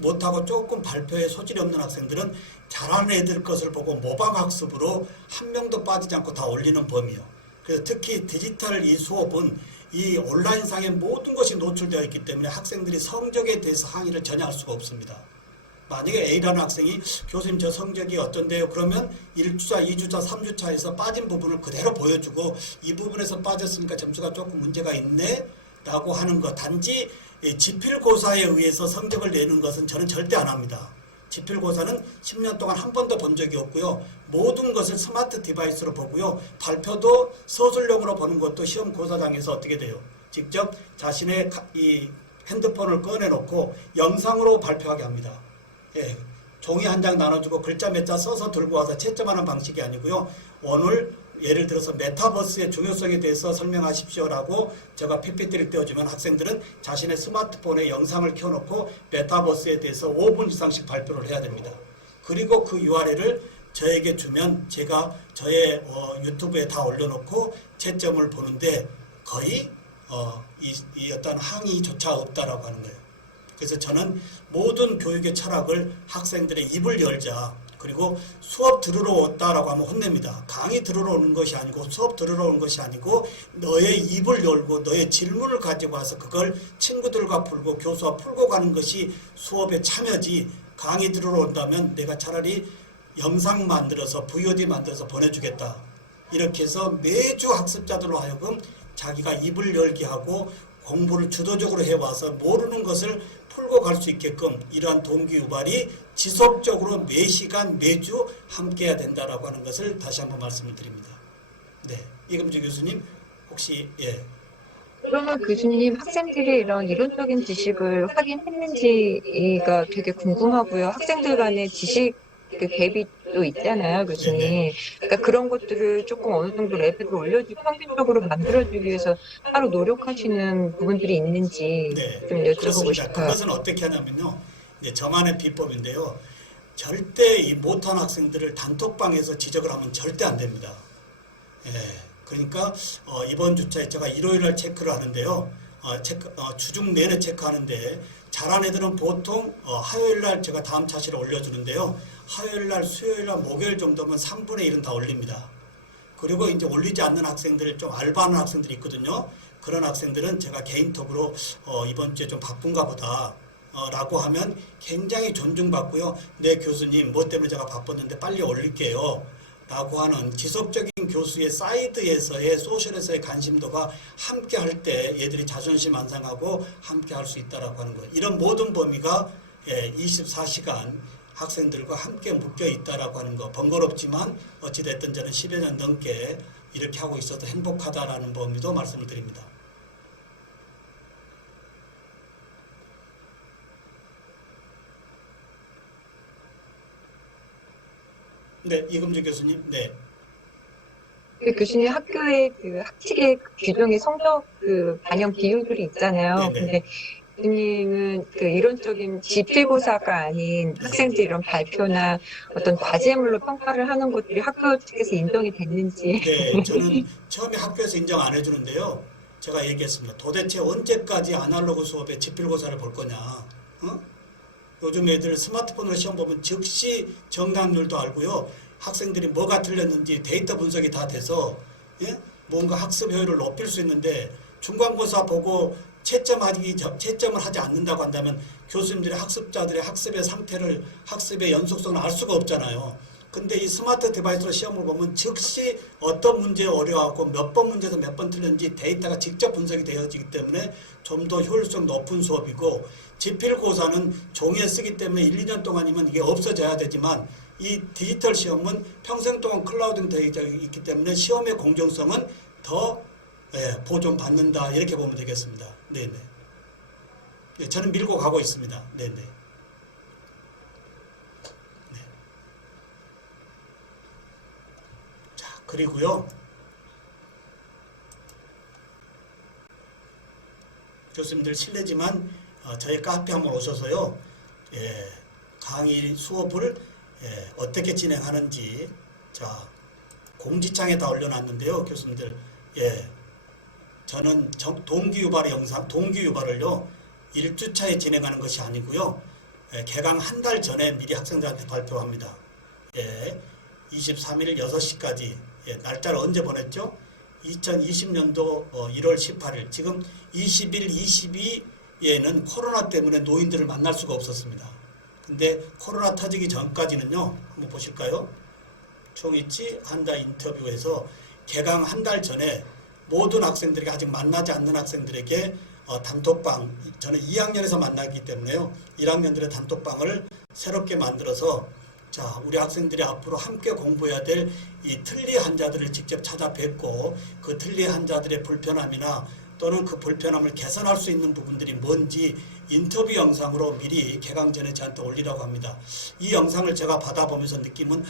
못하고 조금 발표에 소질이 없는 학생들은 잘하는 애들 것을 보고 모방학습으로 한 명도 빠지지 않고 다 올리는 범위요. 그래서 특히 디지털 이 수업은 이 온라인상의 모든 것이 노출되어 있기 때문에 학생들이 성적에 대해서 항의를 전혀 할 수가 없습니다. 만약에 A라는 학생이 교수님 저 성적이 어떤데요? 그러면 1주차, 2주차, 3주차에서 빠진 부분을 그대로 보여주고 이 부분에서 빠졌으니까 점수가 조금 문제가 있네? 라고 하는 것. 단지 지필고사에 의해서 성적을 내는 것은 저는 절대 안 합니다. 지필고사는 10년 동안 한 번도 본 적이 없고요. 모든 것을 스마트 디바이스로 보고요. 발표도 서술형으로 보는 것도 시험 고사장에서 어떻게 돼요? 직접 자신의 이 핸드폰을 꺼내놓고 영상으로 발표하게 합니다. 예, 종이 한 장 나눠주고 글자 몇 자 써서 들고 와서 채점하는 방식이 아니고요. 오늘 예를 들어서 메타버스의 중요성에 대해서 설명하십시오라고 제가 PPT를 띄워주면 학생들은 자신의 스마트폰에 영상을 켜놓고 메타버스에 대해서 5분 이상씩 발표를 해야 됩니다. 그리고 그 URL을 저에게 주면 제가 저의 유튜브에 다 올려놓고 채점을 보는데 거의 이 어떤 항의조차 없다라고 하는 거예요. 그래서 저는 모든 교육의 철학을 학생들의 입을 열자. 그리고 수업 들으러 왔다라고 하면 혼냅니다. 강의 들으러 오는 것이 아니고 수업 들으러 오는 것이 아니고 너의 입을 열고 너의 질문을 가지고 와서 그걸 친구들과 풀고 교수와 풀고 가는 것이 수업의 참여지. 강의 들으러 온다면 내가 차라리 영상 만들어서 VOD 만들어서 보내주겠다. 이렇게 해서 매주 학습자들로 하여금 자기가 입을 열게 하고 공부를 주도적으로 해와서 모르는 것을 풀고 갈 수 있게끔 이러한 동기 유발이 지속적으로 매 시간 매주 함께해야 된다라고 하는 것을 다시 한번 말씀을 드립니다. 네, 이금주 교수님 혹시 그러면 교수님 학생들이 이런 이론적인 지식을 확인했는지가 되게 궁금하고요. 학생들 간의 지식 그 갭이 또 있잖아요, 교수님. 네네. 그러니까 그런 것들을 조금 어느 정도 레벨을 올려주고 평균적으로 만들어주기 위해서 따로 노력하시는 부분들이 있는지 네, 좀 여쭤보고 그렇습니다. 싶어요. 그것은 어떻게 하냐면요. 이제 저만의 비법인데요. 절대 이 못한 학생들을 단톡방에서 지적을 하면 절대 안 됩니다. 예, 그러니까 이번 주차에 제가 일요일날 체크를 하는데요. 주중 내내 체크하는데 잘한 애들은 보통 화요일날 제가 다음 차시를 올려주는데요. 화요일날, 수요일날, 목요일 정도면 3분의 1은 다 올립니다. 그리고 이제 올리지 않는 학생들, 좀 알바하는 학생들이 있거든요. 그런 학생들은 제가 개인톡으로 이번 주에 좀 바쁜가 보다 라고 하면 굉장히 존중받고요. 네 교수님 뭐 때문에 제가 바빴는데 빨리 올릴게요 라고 하는 지속적인 교수의 사이드에서의 소셜에서의 관심도가 함께 할 때 얘들이 자존심 안 상하고 함께 할 수 있다라고 하는 거예요. 이런 모든 범위가 24시간 학생들과 함께 묶여 있다라고 하는 거. 번거롭지만 어찌됐든 저는 10여 년 넘게 이렇게 하고 있어도 행복하다라는 범위도 말씀을 드립니다. 네, 이금주 교수님. 네. 그 교수님 학교의 그 학칙의 규정의 성적 그 반영 비율들이 있잖아요. 네네. 근데 교수님은 그 이론적인 지필고사가 아닌 학생들 이런 발표나 어떤 과제물로 평가를 하는 것들이 학교 측에서 인정이 됐는지. 네, 저는 처음에 학교에서 인정 안 해주는데요. 제가 얘기했습니다. 도대체 언제까지 아날로그 수업에 지필고사를 볼 거냐. 요즘 애들 스마트폰으로 시험 보면 즉시 정답률도 알고요. 학생들이 뭐가 틀렸는지 데이터 분석이 다 돼서 뭔가 학습 효율을 높일 수 있는데 중간고사 보고 채점을 하지 않는다고 한다면 교수님들이 학습자들의 학습의 상태를 학습의 연속성을 알 수가 없잖아요. 근데 이 스마트 디바이스로 시험을 보면 즉시 어떤 문제에 어려워하고 몇 번 문제에서 몇 번 틀렸는지 데이터가 직접 분석이 되어지기 때문에 좀 더 효율성 높은 수업이고 지필고사는 종이에 쓰기 때문에 1, 2년 동안이면 이게 없어져야 되지만 이 디지털 시험은 평생 동안 클라우딩 되어 있기 때문에 시험의 공정성은 더 보존받는다 이렇게 보면 되겠습니다. 네네. 네, 저는 밀고 가고 있습니다. 네네. 네. 자, 그리고요. 교수님들 실례지만 저희 카페 한번 오셔서요. 강의 수업을 어떻게 진행하는지 자 공지창에 다 올려놨는데요. 교수님들 저는 동기유발의 영상, 동기유발을요 1주차에 진행하는 것이 아니고요. 개강 한 달 전에 미리 학생들한테 발표합니다. 23일 6시까지 날짜를 언제 보냈죠? 2020년도 1월 18일 지금 21, 22에는 코로나 때문에 노인들을 만날 수가 없었습니다. 근데 코로나 터지기 전까지는요. 한번 보실까요? 총이치 한다 인터뷰에서 개강 한 달 전에 모든 학생들에게 아직 만나지 않는 학생들에게 단톡방 저는 2학년에서 만나기 때문에요. 1학년들의 단톡방을 새롭게 만들어서 자 우리 학생들이 앞으로 함께 공부해야 될 이 틀니 환자들을 직접 찾아뵙고 그 틀니 환자들의 불편함이나 또는 그 불편함을 개선할 수 있는 부분들이 뭔지 인터뷰 영상으로 미리 개강 전에 저한테 올리라고 합니다. 이 영상을 제가 받아보면서 느낌은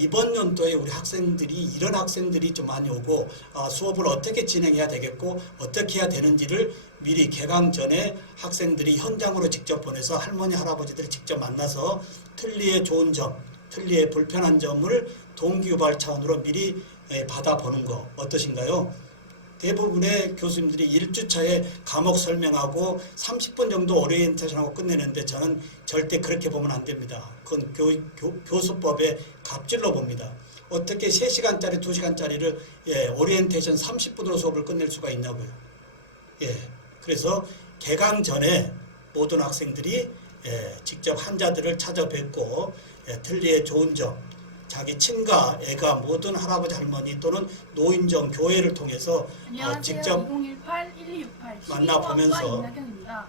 이번 연도에 우리 학생들이 이런 학생들이 좀 많이 오고 수업을 어떻게 진행해야 되겠고 어떻게 해야 되는지를 미리 개강 전에 학생들이 현장으로 직접 보내서 할머니 할아버지들을 직접 만나서 틀니의 좋은 점, 틀니의 불편한 점을 동기유발 차원으로 미리 받아보는 거 어떠신가요? 대부분의 교수님들이 1주차에 과목 설명하고 30분 정도 오리엔테이션하고 끝내는데 저는 절대 그렇게 보면 안 됩니다. 그건 교수법의 갑질로 봅니다. 어떻게 3시간짜리, 2시간짜리를 오리엔테이션 30분으로 수업을 끝낼 수가 있냐고요. 그래서 개강 전에 모든 학생들이 직접 환자들을 찾아뵙고 틀니의 좋은 점, 자기 친가, 애가 모든 할아버지 할머니 또는 노인정 교회를 통해서 안녕하세요. 직접 2018-1268 만나보면서 이낙연입니다.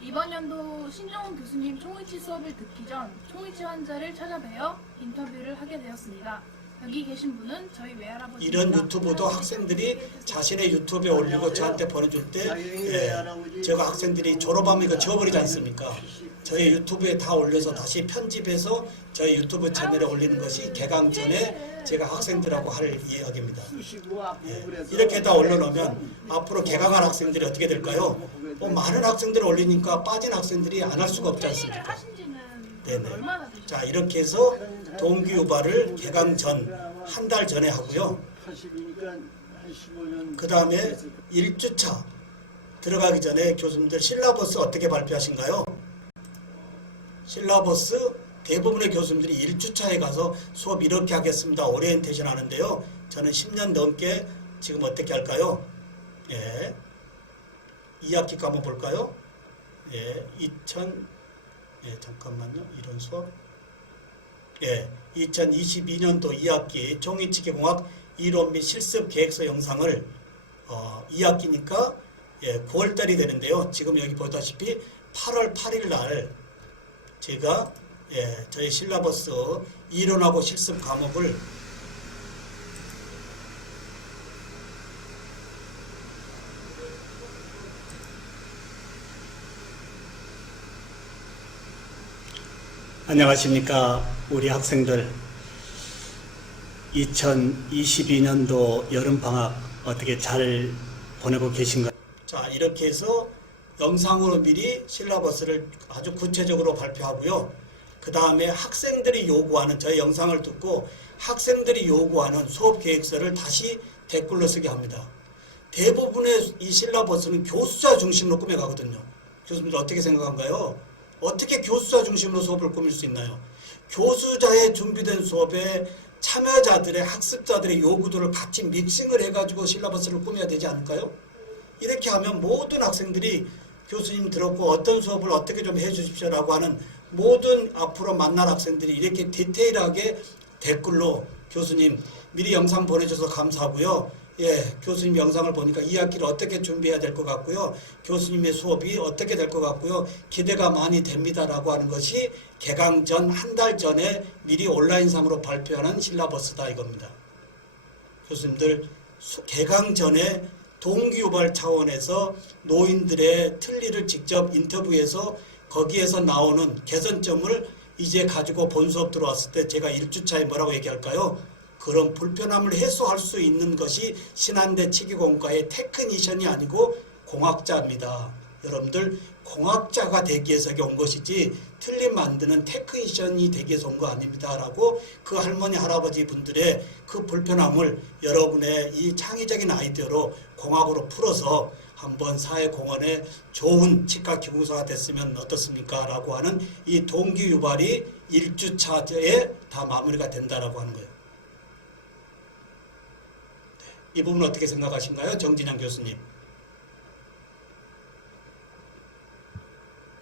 이번 연도 신정훈 교수님 총의치 수업을 듣기 전 총의치 환자를 찾아뵈어 인터뷰를 하게 되었습니다. 여기 계신 분은 저희 외할아버지입니다. 이런 유튜브도 학생들이 자신의 유튜브에 올리고 저한테 보내줄 때 제가 학생들이 졸업하면 이거 지워버리지 않습니까? 저희 유튜브에 다 올려서 다시 편집해서 저희 유튜브 채널에 올리는 것이 개강 전에 제가 학생들하고 할 이야기입니다. 이렇게 다 올려놓으면 앞으로 개강할 학생들이 어떻게 될까요? 많은 학생들을 올리니까 빠진 학생들이 안 할 수가 없지 않습니까? 네네. 자, 이렇게 해서 동기 유발을 개강 전 한 달 전에 하고요. 그 다음에 1주차 들어가기 전에 교수님들 실라버스 어떻게 발표하신가요? 실라버스 대부분의 교수님들이 1주차에 가서 수업 이렇게 하겠습니다. 오리엔테이션 하는데요. 저는 10년 넘게 지금 어떻게 할까요? 2학기 거 한번 볼까요? 잠깐만요. 이런 수업. 2022년도 2학기 종이치기공학 이론 및 실습 계획서 영상을 2학기니까 9월달이 되는데요. 지금 여기 보다시피 8월 8일 날 제가 저희 실라버스 이론하고 실습 과목을 안녕하십니까 우리 학생들. 2022년도 여름방학 어떻게 잘 보내고 계신가요? 자, 이렇게 해서 영상으로 미리 실라버스를 아주 구체적으로 발표하고요. 그 다음에 학생들이 요구하는, 저희 영상을 듣고 학생들이 요구하는 수업 계획서를 다시 댓글로 쓰게 합니다. 대부분의 이 실라버스는 교수자 중심으로 꾸며가거든요. 교수님들 어떻게 생각한가요? 어떻게 교수자 중심으로 수업을 꾸밀 수 있나요? 교수자의 준비된 수업에 참여자들의, 학습자들의 요구들을 같이 믹싱을 해가지고 실라버스를 꾸며야 되지 않을까요? 이렇게 하면 모든 학생들이 교수님 들었고 어떤 수업을 어떻게 좀 해주십시오라고 하는 모든 앞으로 만날 학생들이 이렇게 디테일하게 댓글로 교수님 미리 영상 보내줘서 감사하고요. 교수님 영상을 보니까 2학기를 어떻게 준비해야 될 것 같고요. 교수님의 수업이 어떻게 될 것 같고요. 기대가 많이 됩니다라고 하는 것이 개강 전 한 달 전에 미리 온라인상으로 발표하는 실라버스다 이겁니다. 교수님들 개강 전에 동기유발 차원에서 노인들의 틀니를 직접 인터뷰해서 거기에서 나오는 개선점을 이제 가지고 본 수업 들어왔을 때 제가 1주차에 뭐라고 얘기할까요? 그런 불편함을 해소할 수 있는 것이 신한대 치기공과의 테크니션이 아니고 공학자입니다. 여러분들 공학자가 되기 위해서 온 것이지 틀니 만드는 테크니션이 되기 위해서 온 거 아닙니다. 라고 그 할머니 할아버지 분들의 그 불편함을 여러분의 이 창의적인 아이디어로 공학으로 풀어서 한번 사회공헌에 좋은 치과기공사가 됐으면 어떻습니까? 라고 하는 이 동기 유발이 1주차에 다 마무리가 된다라고 하는 거예요. 이 부분 어떻게 생각하신가요? 정진영 교수님.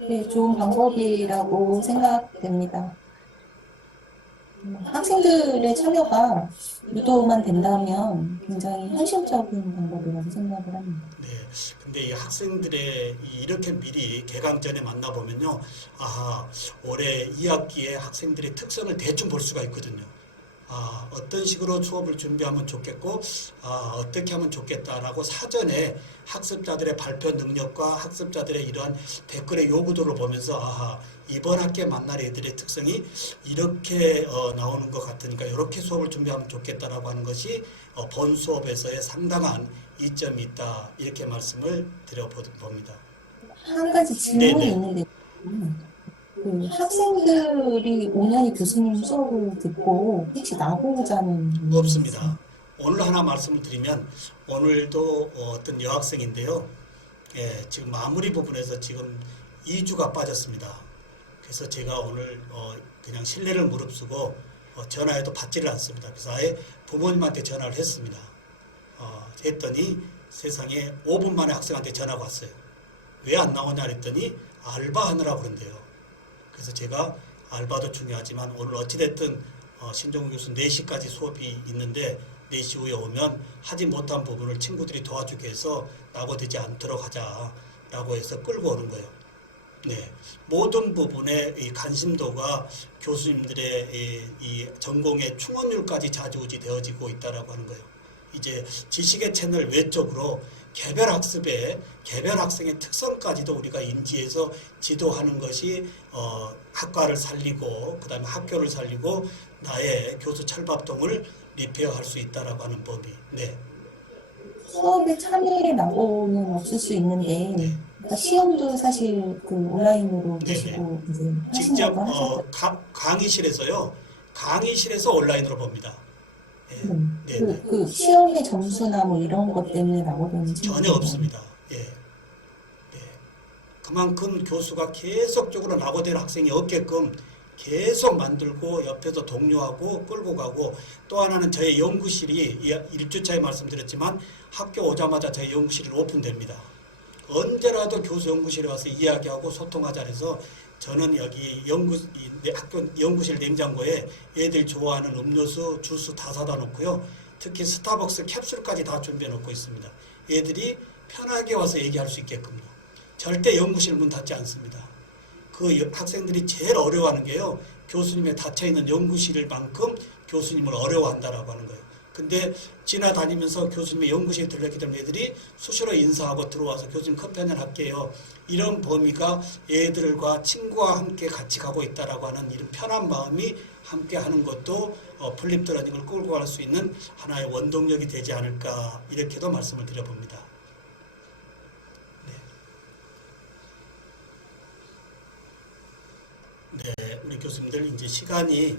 네, 좋은 방법이라고 생각됩니다. 학생들의 참여가 유도만 된다면 굉장히 현실적인 방법이라고 생각을 합니다. 네, 근데 이 학생들의 이렇게 미리 개강 전에 만나보면요. 올해 2학기에 학생들의 특성을 대충 볼 수가 있거든요. 어떤 식으로 수업을 준비하면 좋겠고 어떻게 하면 좋겠다라고 사전에 학습자들의 발표 능력과 학습자들의 이러한 댓글의 요구도를 보면서 이번 학기에 만날 애들의 특성이 이렇게 나오는 것 같으니까 이렇게 수업을 준비하면 좋겠다라고 하는 것이 본 수업에서의 상당한 이점이 있다 이렇게 말씀을 드려봅니다. 한 가지 질문이 네네. 있는데 그 학생들이 5년이 교수님 수업을 듣고 혹시 나고자 하는 없습니다. 오늘 하나 말씀을 드리면 오늘도 어떤 여학생인데요. 예, 지금 마무리 부분에서 지금 2주가 빠졌습니다. 그래서 제가 오늘 그냥 신뢰를 무릅쓰고 전화해도 받지를 않습니다. 그래서 아예 부모님한테 전화를 했습니다. 했더니 세상에 5분 만에 학생한테 전화가 왔어요. 왜 안 나오냐 했더니 알바하느라고 그런대요. 그래서 제가 알바도 중요하지만 오늘 어찌됐든 신종훈 교수 4시까지 수업이 있는데 4시 후에 오면 하지 못한 부분을 친구들이 도와주기 위해서 낙오되지 않도록 하자라고 해서 끌고 오는 거예요. 네, 모든 부분에 이 관심도가 교수님들의 이 전공의 충원율까지 좌지우지 되어지고 있다라고 하는 거예요. 이제 지식의 채널 외적으로 개별 학습에 개별 학생의 특성까지도 우리가 인지해서 지도하는 것이 학과를 살리고 그다음에 학교를 살리고 나의 교수 철밥통을 리페어할 수 있다라고 하는 법이. 네. 수업에 참여의 낙오는 없을 수 있는데 그러니까 시험도 사실 그 온라인으로 보시고 이제 직접 하신다고 하셨죠. 강의실에서요. 강의실에서 온라인으로 봅니다. 네. 네. 그 시험의 점수나 뭐 이런 것 때문에 낙오되는지 전혀 없습니다. 예. 네. 그만큼 교수가 계속적으로 낙오될 학생이 없게끔 계속 만들고 옆에서 독려하고 끌고 가고 또 하나는 저의 연구실이 1주차에 말씀드렸지만 학교 오자마자 저희 연구실이 오픈됩니다. 언제라도 교수 연구실에 와서 이야기하고 소통하자 해서 저는 여기 학교 연구실 냉장고에 애들 좋아하는 음료수, 주스 다 사다 놓고요. 특히 스타벅스 캡슐까지 다 준비해 놓고 있습니다. 애들이 편하게 와서 얘기할 수 있게끔요. 절대 연구실 문 닫지 않습니다. 그 학생들이 제일 어려워하는 게요. 교수님의 닫혀있는 연구실만큼 교수님을 어려워한다라고 하는 거예요. 근데 지나다니면서 교수님의 연구실에 들렸기 때문에 애들이 수시로 인사하고 들어와서 교수님 커피 한잔 할게요. 이런 범위가 애들과 친구와 함께 같이 가고 있다라고 하는 이런 편한 마음이 함께 하는 것도 플립드 러닝을 끌고 갈 수 있는 하나의 원동력이 되지 않을까 이렇게도 말씀을 드려봅니다. 네, 우리 교수님들 이제 시간이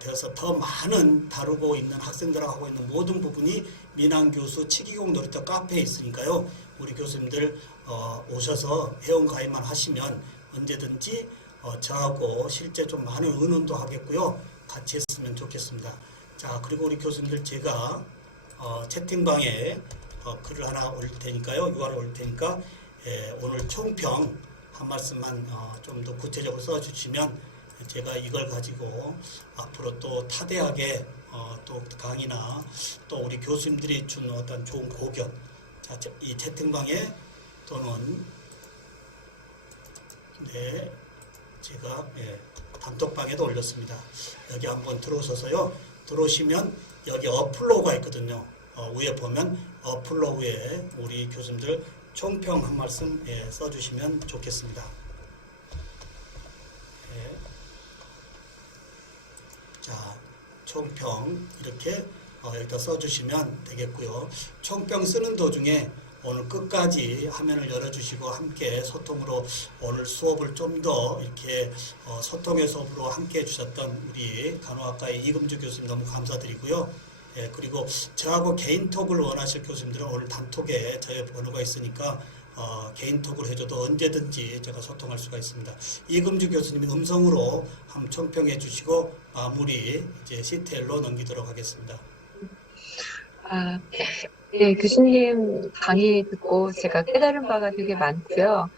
되어서 더 많은 다루고 있는 학생들하고 하고 있는 모든 부분이 민항교수 치기공 놀이터 카페에 있으니까요. 우리 교수님들 오셔서 회원 가입만 하시면 언제든지 저하고 실제 좀 많은 의논도 하겠고요. 같이 했으면 좋겠습니다. 자, 그리고 우리 교수님들 제가 채팅방에 글을 하나 올릴 테니까요. URL 올릴 테니까 오늘 총평 한 말씀만 좀 더 구체적으로 써주시면 제가 이걸 가지고 앞으로 또 타대하게 또 강의나 또 우리 교수님들이 준 어떤 좋은 고견, 자, 이 채팅방에 또는 네, 제가 단톡방에도 올렸습니다. 여기 한번 들어오셔서요. 들어오시면 여기 어플로우가 있거든요. 위에 보면 어플로우에 우리 교수님들 총평 한 말씀 써주시면 좋겠습니다. 자, 총평 이렇게 여기다 써주시면 되겠고요. 총평 쓰는 도중에 오늘 끝까지 화면을 열어주시고 함께 소통으로 오늘 수업을 좀 더 이렇게 소통의 수업으로 함께 해주셨던 우리 간호학과의 이금주 교수님 너무 감사드리고요. 그리고 저하고 개인 톡을 원하실 교수님들은 오늘 단톡에 저의 번호가 있으니까 개인 톡을 해줘도 언제든지 제가 소통할 수가 있습니다. 이금주 교수님이 음성으로 한번 총평해 주시고 마무리 이제 CTL로 넘기도록 하겠습니다. 네, 교수님 강의 듣고 제가 깨달은 바가 되게 많고요.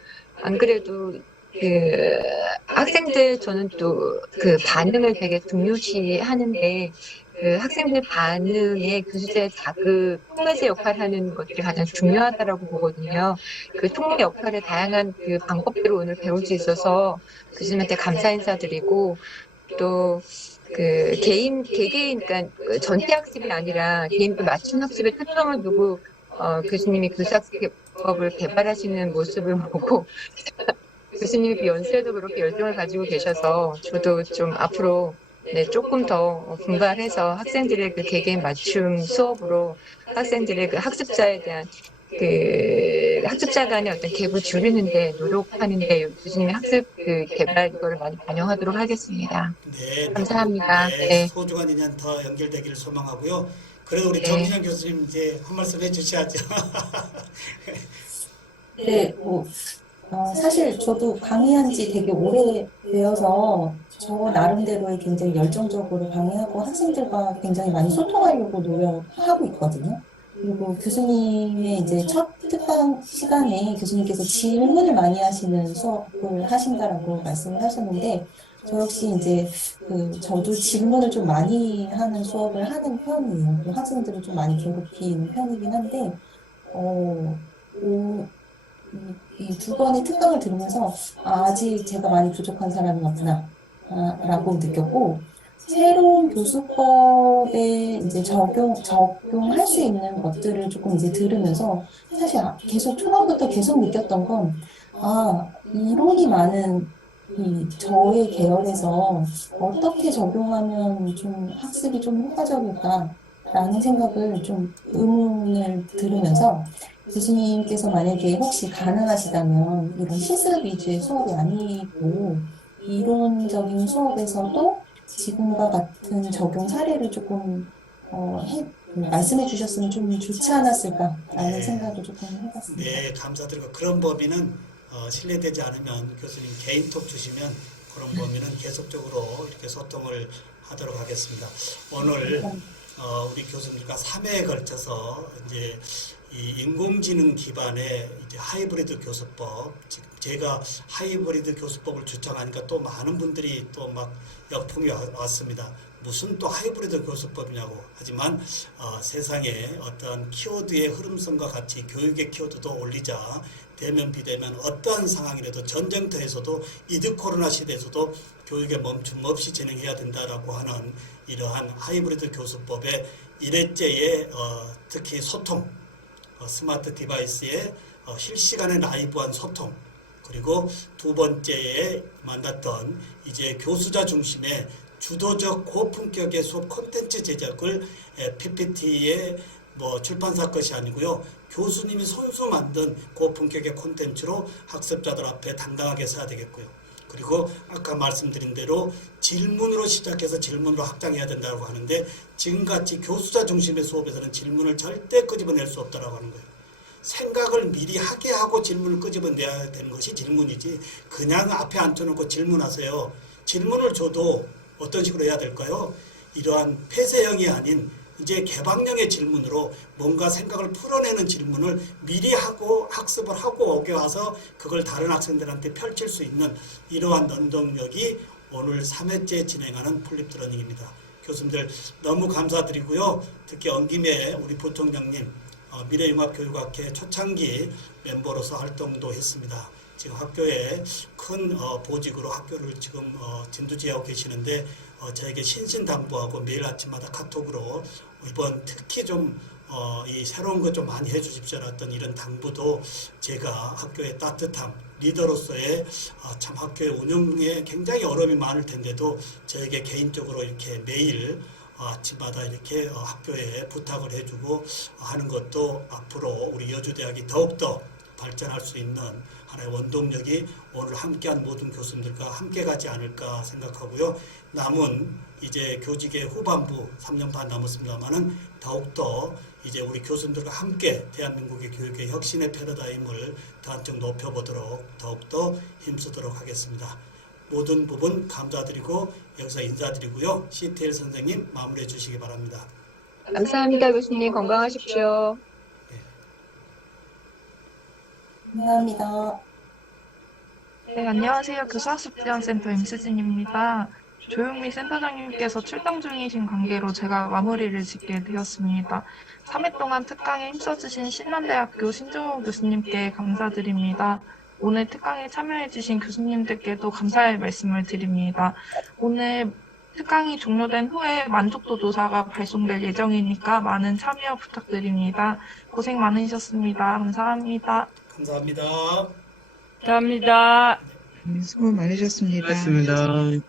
안 그래도 그 학생들 저는 또 그 반응을 되게 중요시 하는데 그 학생들 반응에 교수자의 자극, 통매제 역할을 하는 것들이 가장 중요하다라고 보거든요. 그 통매 역할의 다양한 그 방법들을 오늘 배울 수 있어서 교수님한테 감사 인사드리고 또 그 개개인, 그러니까 전체 학습이 아니라 개인별 맞춤 학습에 초점을 두고 교수님이 교수학습법을 개발하시는 모습을 보고 교수님이 그 연수에도 그렇게 열정을 가지고 계셔서 저도 좀 앞으로 조금 더 분발해서 학생들의 그 개개인 맞춤 수업으로 학생들의 그 학습자에 대한 그 학습자 간의 어떤 갭을 줄이는데 노력하는데 교수님의 학습 그 개발 이거를 많이 반영하도록 하겠습니다. 네, 감사합니다. 네, 네. 소중한 인연 더 연결되기를 소망하고요. 그래도 우리 네. 정진영 교수님 이제 한 말씀 해주셔야죠. 네, 사실 저도 강의한 지 되게 오래되어서 저 나름대로의 굉장히 열정적으로 강의하고 학생들과 굉장히 많이 소통하려고 노력하고 있거든요. 그리고 교수님의 이제 첫 특강 시간에 교수님께서 질문을 많이 하시는 수업을 하신다라고 말씀을 하셨는데, 저 역시 이제 저도 질문을 좀 많이 하는 수업을 하는 편이에요. 또 학생들을 좀 많이 괴롭히는 편이긴 한데, 어, 이 두 번의 특강을 들으면서 아직 제가 많이 부족한 사람이었구나 라고 느꼈고, 새로운 교수법에 이제 적용할 수 있는 것들을 조금 이제 들으면서 사실 계속 초반부터 계속 느꼈던 건, 이론이 많은 이 저의 계열에서 어떻게 적용하면 좀 학습이 좀 효과적일까라는 생각을 좀 의문을 들으면서, 교수님께서 만약에 혹시 가능하시다면 이런 실습 위주의 수업이 아니고 이론적인 수업에서도 지금과 같은 적용 사례를 조금 말씀해 주셨으면 좀 좋지 않았을까라는 네. 생각을 조금 해봤습니다. 네, 감사드리고 그런 범위는 신뢰되지 않으면 교수님 개인톡 주시면 그런 범위는 계속적으로 이렇게 소통을 하도록 하겠습니다. 오늘 우리 교수님들과 3회에 걸쳐서 이제 이 인공지능 기반의 이제 하이브리드 교수법, 제가 하이브리드 교수법을 주창하니까 또 많은 분들이 또 막 역풍이 왔습니다. 무슨 또 하이브리드 교수법이냐고. 하지만 세상에 어떤 키워드의 흐름성과 같이 교육의 키워드도 올리자. 대면 비대면 어떠한 상황이라도 전쟁터에서도 이드 코로나 시대에서도 교육에 멈춤 없이 진행해야 된다라고 하는 이러한 하이브리드 교수법의 1회째의 특히 소통, 스마트 디바이스의 실시간의 라이브한 소통, 그리고 두 번째에 만났던 이제 교수자 중심의 주도적 고품격의 수업 콘텐츠 제작을 PPT의 출판사 것이 아니고요. 교수님이 손수 만든 고품격의 콘텐츠로 학습자들 앞에 당당하게 서야 되겠고요. 그리고 아까 말씀드린 대로 질문으로 시작해서 질문으로 확장해야 된다고 하는데, 지금같이 교수자 중심의 수업에서는 질문을 절대 끄집어낼 수 없다고 하는 거예요. 생각을 미리 하게 하고 질문을 끄집어내야 되는 것이 질문이지, 그냥 앞에 앉혀놓고 질문하세요. 질문을 줘도 어떤 식으로 해야 될까요? 이러한 폐쇄형이 아닌 이제 개방형의 질문으로 뭔가 생각을 풀어내는 질문을 미리 하고 학습을 하고 오게 와서 그걸 다른 학생들한테 펼칠 수 있는 이러한 원동력이 오늘 3회째 진행하는 플립드러닝입니다. 교수님들 너무 감사드리고요. 특히 온 김에 우리 부총장님 미래융합교육학회 초창기 멤버로서 활동도 했습니다. 지금 학교에 큰 보직으로 학교를 지금 진두지휘하고 계시는데 저에게 신신당부하고 매일 아침마다 카톡으로 이번 특히 좀 이 새로운 것 좀 많이 해주십시오 어떤 이런 당부도 제가 학교의 따뜻함, 리더로서의 참 학교의 운영에 굉장히 어려움이 많을 텐데도 저에게 개인적으로 이렇게 매일 아침마다 이렇게 학교에 부탁을 해주고 하는 것도 앞으로 우리 여주대학이 더욱더 발전할 수 있는 하나의 원동력이 오늘 함께한 모든 교수님들과 함께 가지 않을까 생각하고요. 남은 이제 교직의 후반부 3년 반 남았습니다만은 더욱더 이제 우리 교수님들과 함께 대한민국의 교육의 혁신의 패러다임을 더 한층 높여보도록 더욱더 힘쓰도록 하겠습니다. 모든 부분 감사드리고 여기서 인사드리고요. CTL 선생님 마무리해 주시기 바랍니다. 감사합니다, 교수님. 건강하십시오. 감사합니다. 네, 안녕하세요. 교수학습지원센터 임수진입니다. 조용미 센터장님께서 출당 중이신 관계로 제가 마무리를 짓게 되었습니다. 3회 동안 특강에 힘써주신 신남대학교 신종호 교수님께 감사드립니다. 오늘 특강에 참여해주신 교수님들께도 감사의 말씀을 드립니다. 오늘 특강이 종료된 후에 만족도 조사가 발송될 예정이니까 많은 참여 부탁드립니다. 고생 많으셨습니다. 감사합니다. 감사합니다. 감사합니다. 수고 많으셨습니다. 고맙습니다.